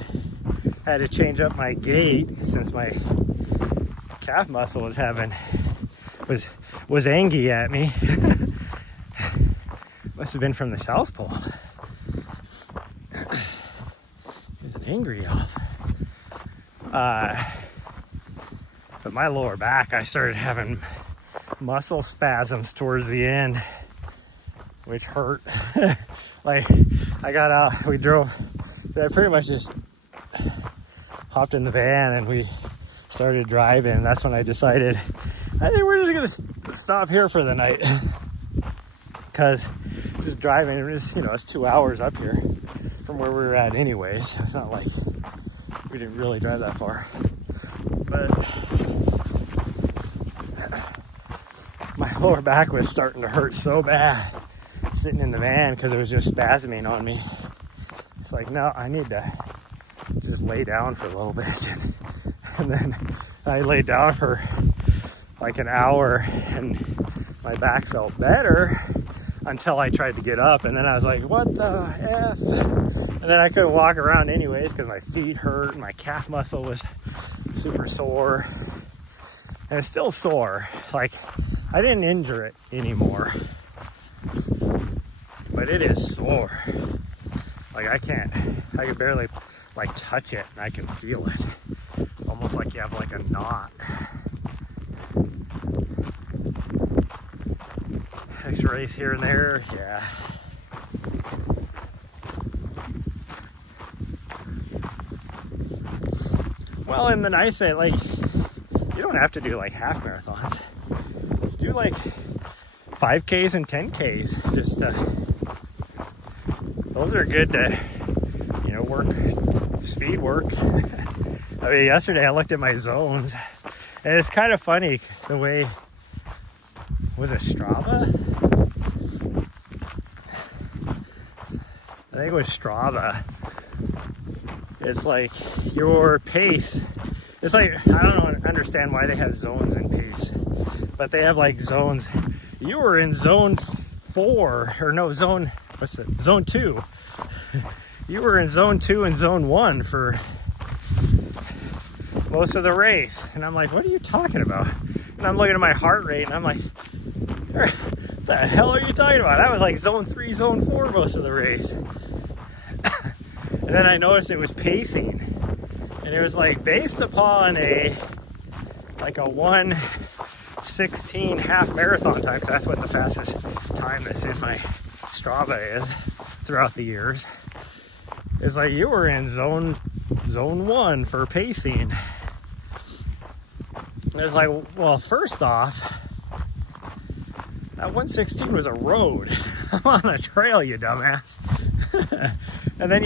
had to change up my gait since my calf muscle was angry at me. Must have been from the South Pole. It was an angry elf. But my lower back, I started having muscle spasms towards the end, which hurt. Like, I got out, I pretty much just hopped in the van and we started driving. That's when I decided, I think we're just gonna stop here for the night. Because just driving, it's 2 hours up here from where we were at anyways. It's not like we didn't really drive that far. But my lower back was starting to hurt so bad sitting in the van because it was just spasming on me. It's like, no, I need to just lay down for a little bit. And then I laid down for like an hour and my back felt better until I tried to get up. And then I was like, what the F? And then I couldn't walk around anyways because my feet hurt and my calf muscle was super sore. And it's still sore. Like, I didn't injure it anymore, but it is sore. Like, I can barely like touch it and I can feel it. Almost like you have like a knot. X-rays here and there, yeah. Well, and the nice thing, like, you don't have to do like half marathons. Do like 5Ks and 10Ks. Just those are good to, you know, work speed work. I mean, yesterday I looked at my zones, and it's kind of funny the way, was it Strava? I think it was Strava. It's like your pace. It's like, I don't understand why they have zones in pace, but they have like zones. You were in zone 4, or no, zone 2. You were in zone 2 and zone 1 for most of the race. And I'm like, what are you talking about? And I'm looking at my heart rate and I'm like, what the hell are you talking about? That was like zone 3, zone 4 most of the race. And then I noticed it was pacing. And it was like based upon a 1:16 half marathon time, because that's what the fastest time that's in my Strava is throughout the years. It's like you were in zone 1 for pacing. And it's like, well, first off, that 1:16 was a road. I'm on a trail, you dumbass. And then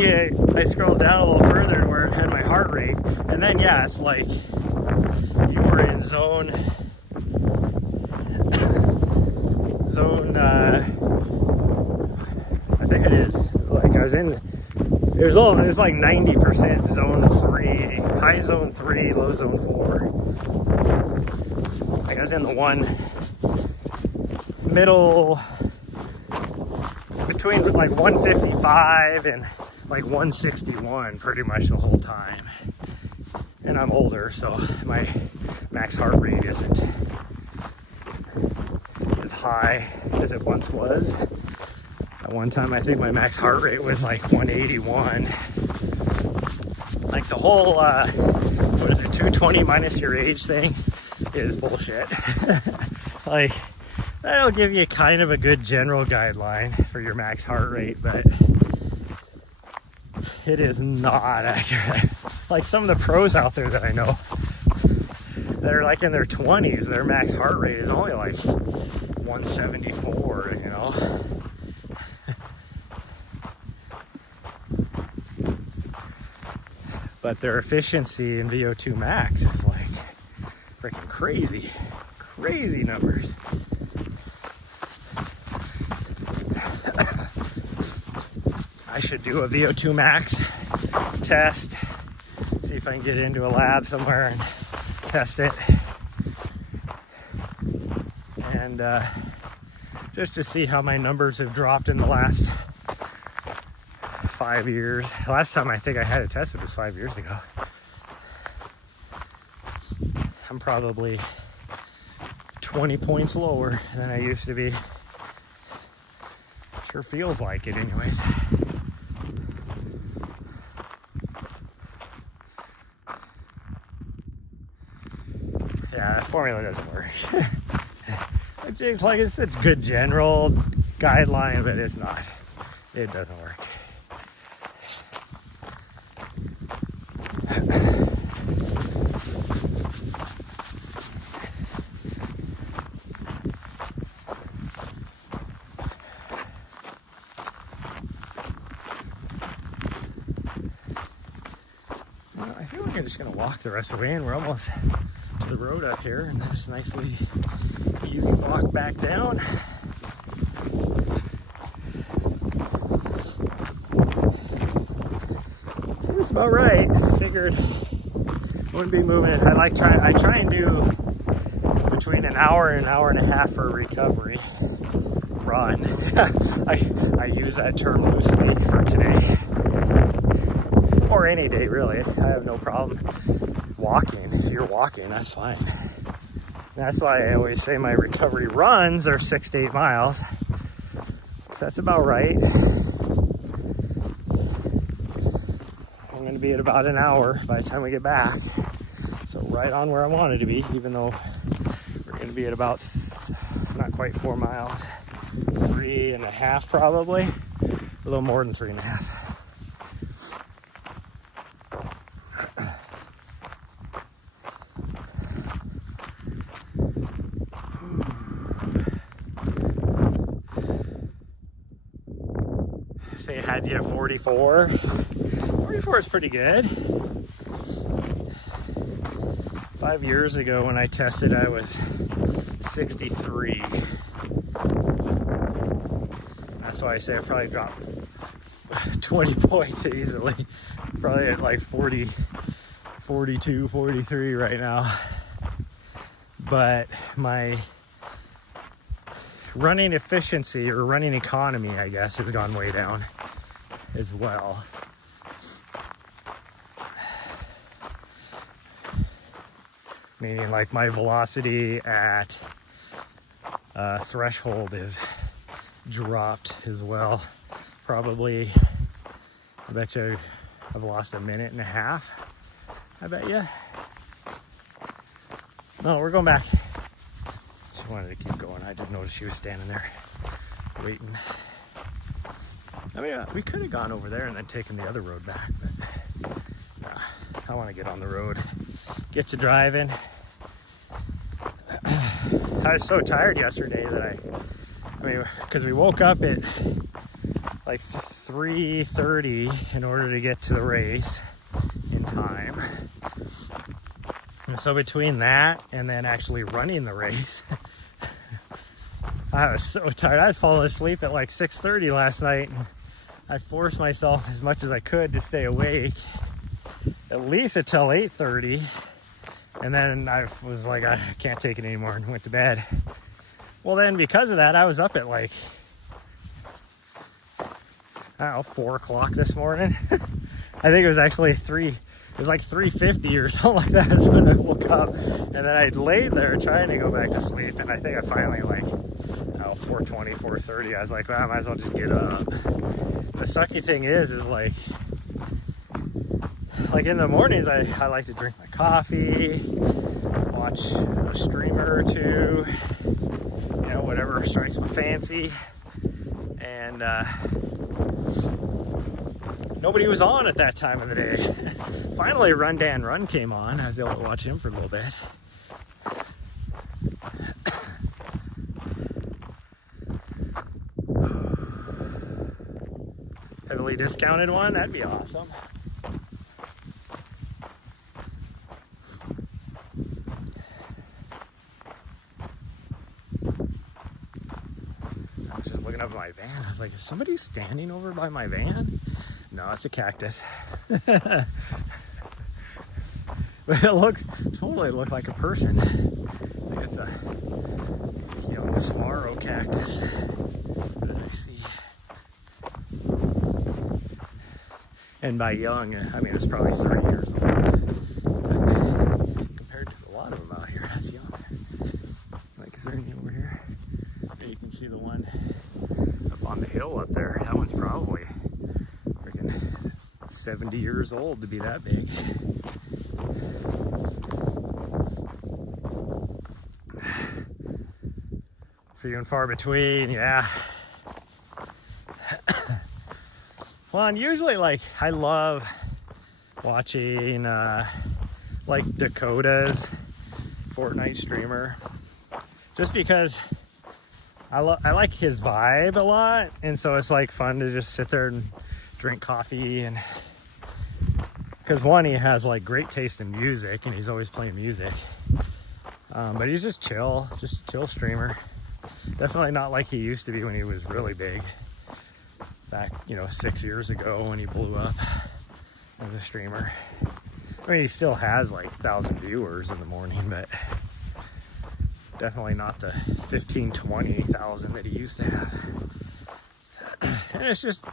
I scrolled down a little further to where it had my heart rate. And then, yeah, it's like you were in zone, I think I did. Like I was in, it was like 90% zone 3, high zone 3, low zone 4. Like I was in the one middle, between like 155 and like 161 pretty much the whole time. And I'm older, so my max heart rate isn't as high as it once was. At one time, I think my max heart rate was like 181. Like the whole, what is it, 220 minus your age thing is bullshit. Like, that'll give you kind of a good general guideline for your max heart rate, but it is not accurate. Like some of the pros out there that I know that are like in their 20s, their max heart rate is only like 174, you know. But their efficiency in VO2 max is like freaking crazy numbers. I should do a VO2 max test, see if I can get into a lab somewhere and test it. And just to see how my numbers have dropped in the last 5 years. Last time I think I had it tested was 5 years ago. I'm probably 20 points lower than I used to be. Sure feels like it anyways. Yeah, that formula doesn't work. It's like, it's a good general guideline, but it's not. It doesn't work. I'm just gonna walk the rest of the way, and we're almost to the road up here, and just nicely easy walk back down. So this is about right. Figured wouldn't be moving. I try and do between an hour and a half for recovery run. I use that term loosely for today. Or any day, really. I have no problem walking. If you're walking, that's fine. That's why I always say my recovery runs are 6 to 8 miles. That's about right. I'm going to be at about an hour by the time we get back. So right on where I wanted to be, even though we're going to be at about not quite 4 miles. 3.5 probably. A little more than 3.5. They had you at 44. 44 is pretty good. 5 years ago when I tested, I was 63. That's why I say I probably dropped 20 points easily. Probably at like 40, 42, 43 right now. But my running efficiency or running economy, I guess, has gone way down as well. Meaning like my velocity at threshold is dropped as well. Probably, I bet you I've lost 1.5 minutes. I bet you. No, we're going back. She wanted to keep going. I didn't notice she was standing there waiting. I mean, we could have gone over there and then taken the other road back, but no, I want to get on the road, get you driving. I was so tired yesterday that I mean, because we woke up at like 3:30 in order to get to the race in time. And so between that and then actually running the race, I was so tired. I was falling asleep at like 6:30 last night. And I forced myself as much as I could to stay awake, at least until 8:30. And then I was like, I can't take it anymore, and went to bed. Well, then because of that, I was up at like, I don't know, 4 o'clock this morning. I think it was actually it was like 3:50 or something like that is when I woke up. And then I laid there trying to go back to sleep. And I think I finally, like, 4:20, 4:30, I was like, well, I might as well just get up. The sucky thing is like in the mornings, I like to drink my coffee, watch a streamer or two, you know, whatever strikes my fancy. And nobody was on at that time of the day. Finally, Runday Sunday came on. I was able to watch him for a little bit. Heavily discounted one? That'd be awesome. I was just looking up at my van. I was like, is somebody standing over by my van? No, it's a cactus. But it totally looked like a person. I think it's a young saguaro cactus. What did I see? And by young, I mean, it's probably 30 years old. But compared to a lot of them out here, that's young. Like, is there anything over here? Yeah, you can see the one up on the hill up there. That one's probably freaking 70 years old to be that big. Few and far between, yeah. Well, and usually, like, I love watching, like, Dakota's Fortnite streamer, just because I like his vibe a lot, and so it's, like, fun to just sit there and drink coffee and because one, he has like great taste in music and he's always playing music. But he's just a chill streamer. Definitely not like he used to be when he was really big. Back, 6 years ago when he blew up as a streamer. I mean, he still has like 1,000 viewers in the morning, but definitely not the 15, 20,000 that he used to have. And it's just,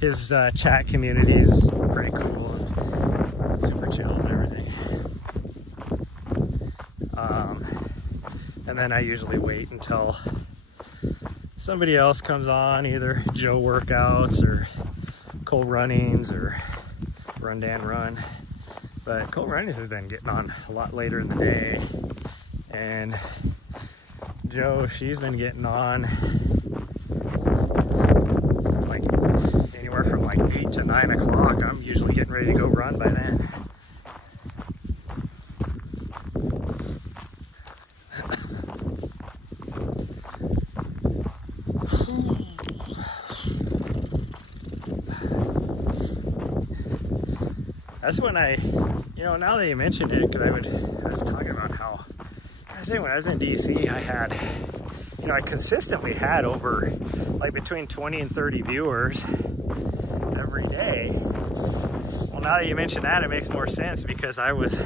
his chat community is pretty cool and super chill and everything. And then I usually wait until somebody else comes on, either Joe Workouts or Cole Runnings or Runday Run. But Cole Runnings has been getting on a lot later in the day. And Joe, she's been getting on like anywhere from like 8 to 9 o'clock. I'm usually getting ready to go run by then. That's when now that you mentioned it, because I was talking about how, when I was in DC, I consistently had over like between 20 and 30 viewers every day. Well, now that you mention that, it makes more sense because I was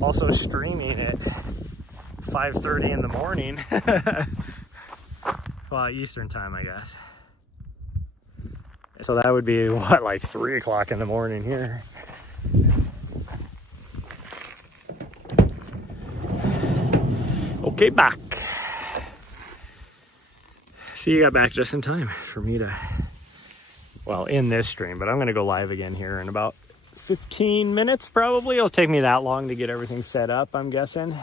also streaming at 5:30 in the morning. Well, Eastern time, I guess. So that would be what, like 3 o'clock in the morning here. Okay, back. See, you got back just in time for me to, in this stream, but I'm going to go live again here in about 15 minutes probably. It'll take me that long to get everything set up, I'm guessing.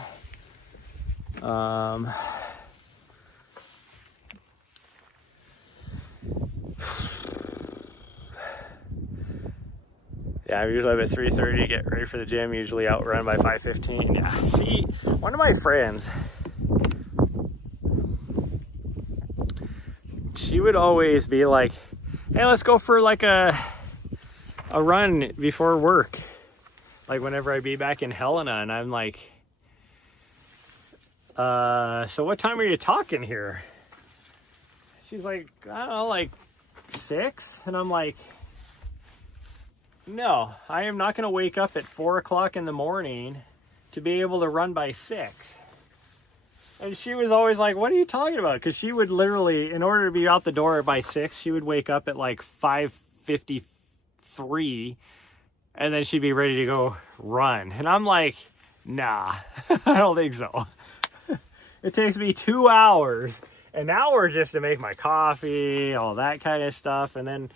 Yeah, I'm usually up at 3:30 to get ready for the gym, usually outrun by 5:15. Yeah, see, one of my friends, she would always be like, hey, let's go for like a run before work. Like whenever I'd be back in Helena, and I'm like, so what time are you talking here? She's like, I don't know, like 6? And I'm like, no, I am not going to wake up at 4 o'clock in the morning to be able to run by 6. And she was always like, what are you talking about? Because she would literally, in order to be out the door by 6, she would wake up at like 5:53, and then she'd be ready to go run. And I'm like, nah, I don't think so. It takes me 2 hours, an hour just to make my coffee, all that kind of stuff, and then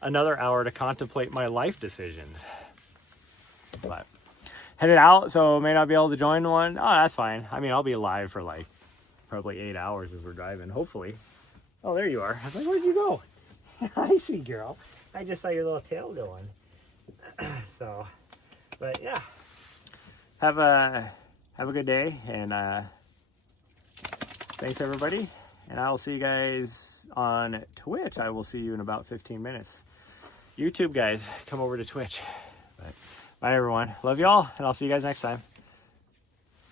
another hour to contemplate my life decisions. But headed out, so may not be able to join one. Oh, that's fine. I mean, I'll be live for like probably 8 hours as we're driving, hopefully. Oh, there you are. I was like, where'd you go? Hi, sweet girl. I just saw your little tail going. So, but yeah, have a good day, and thanks everybody. And I will see you guys on Twitch. I will see you in about 15 minutes. YouTube guys, come over to Twitch. But bye everyone. Love y'all, and I'll see you guys next time.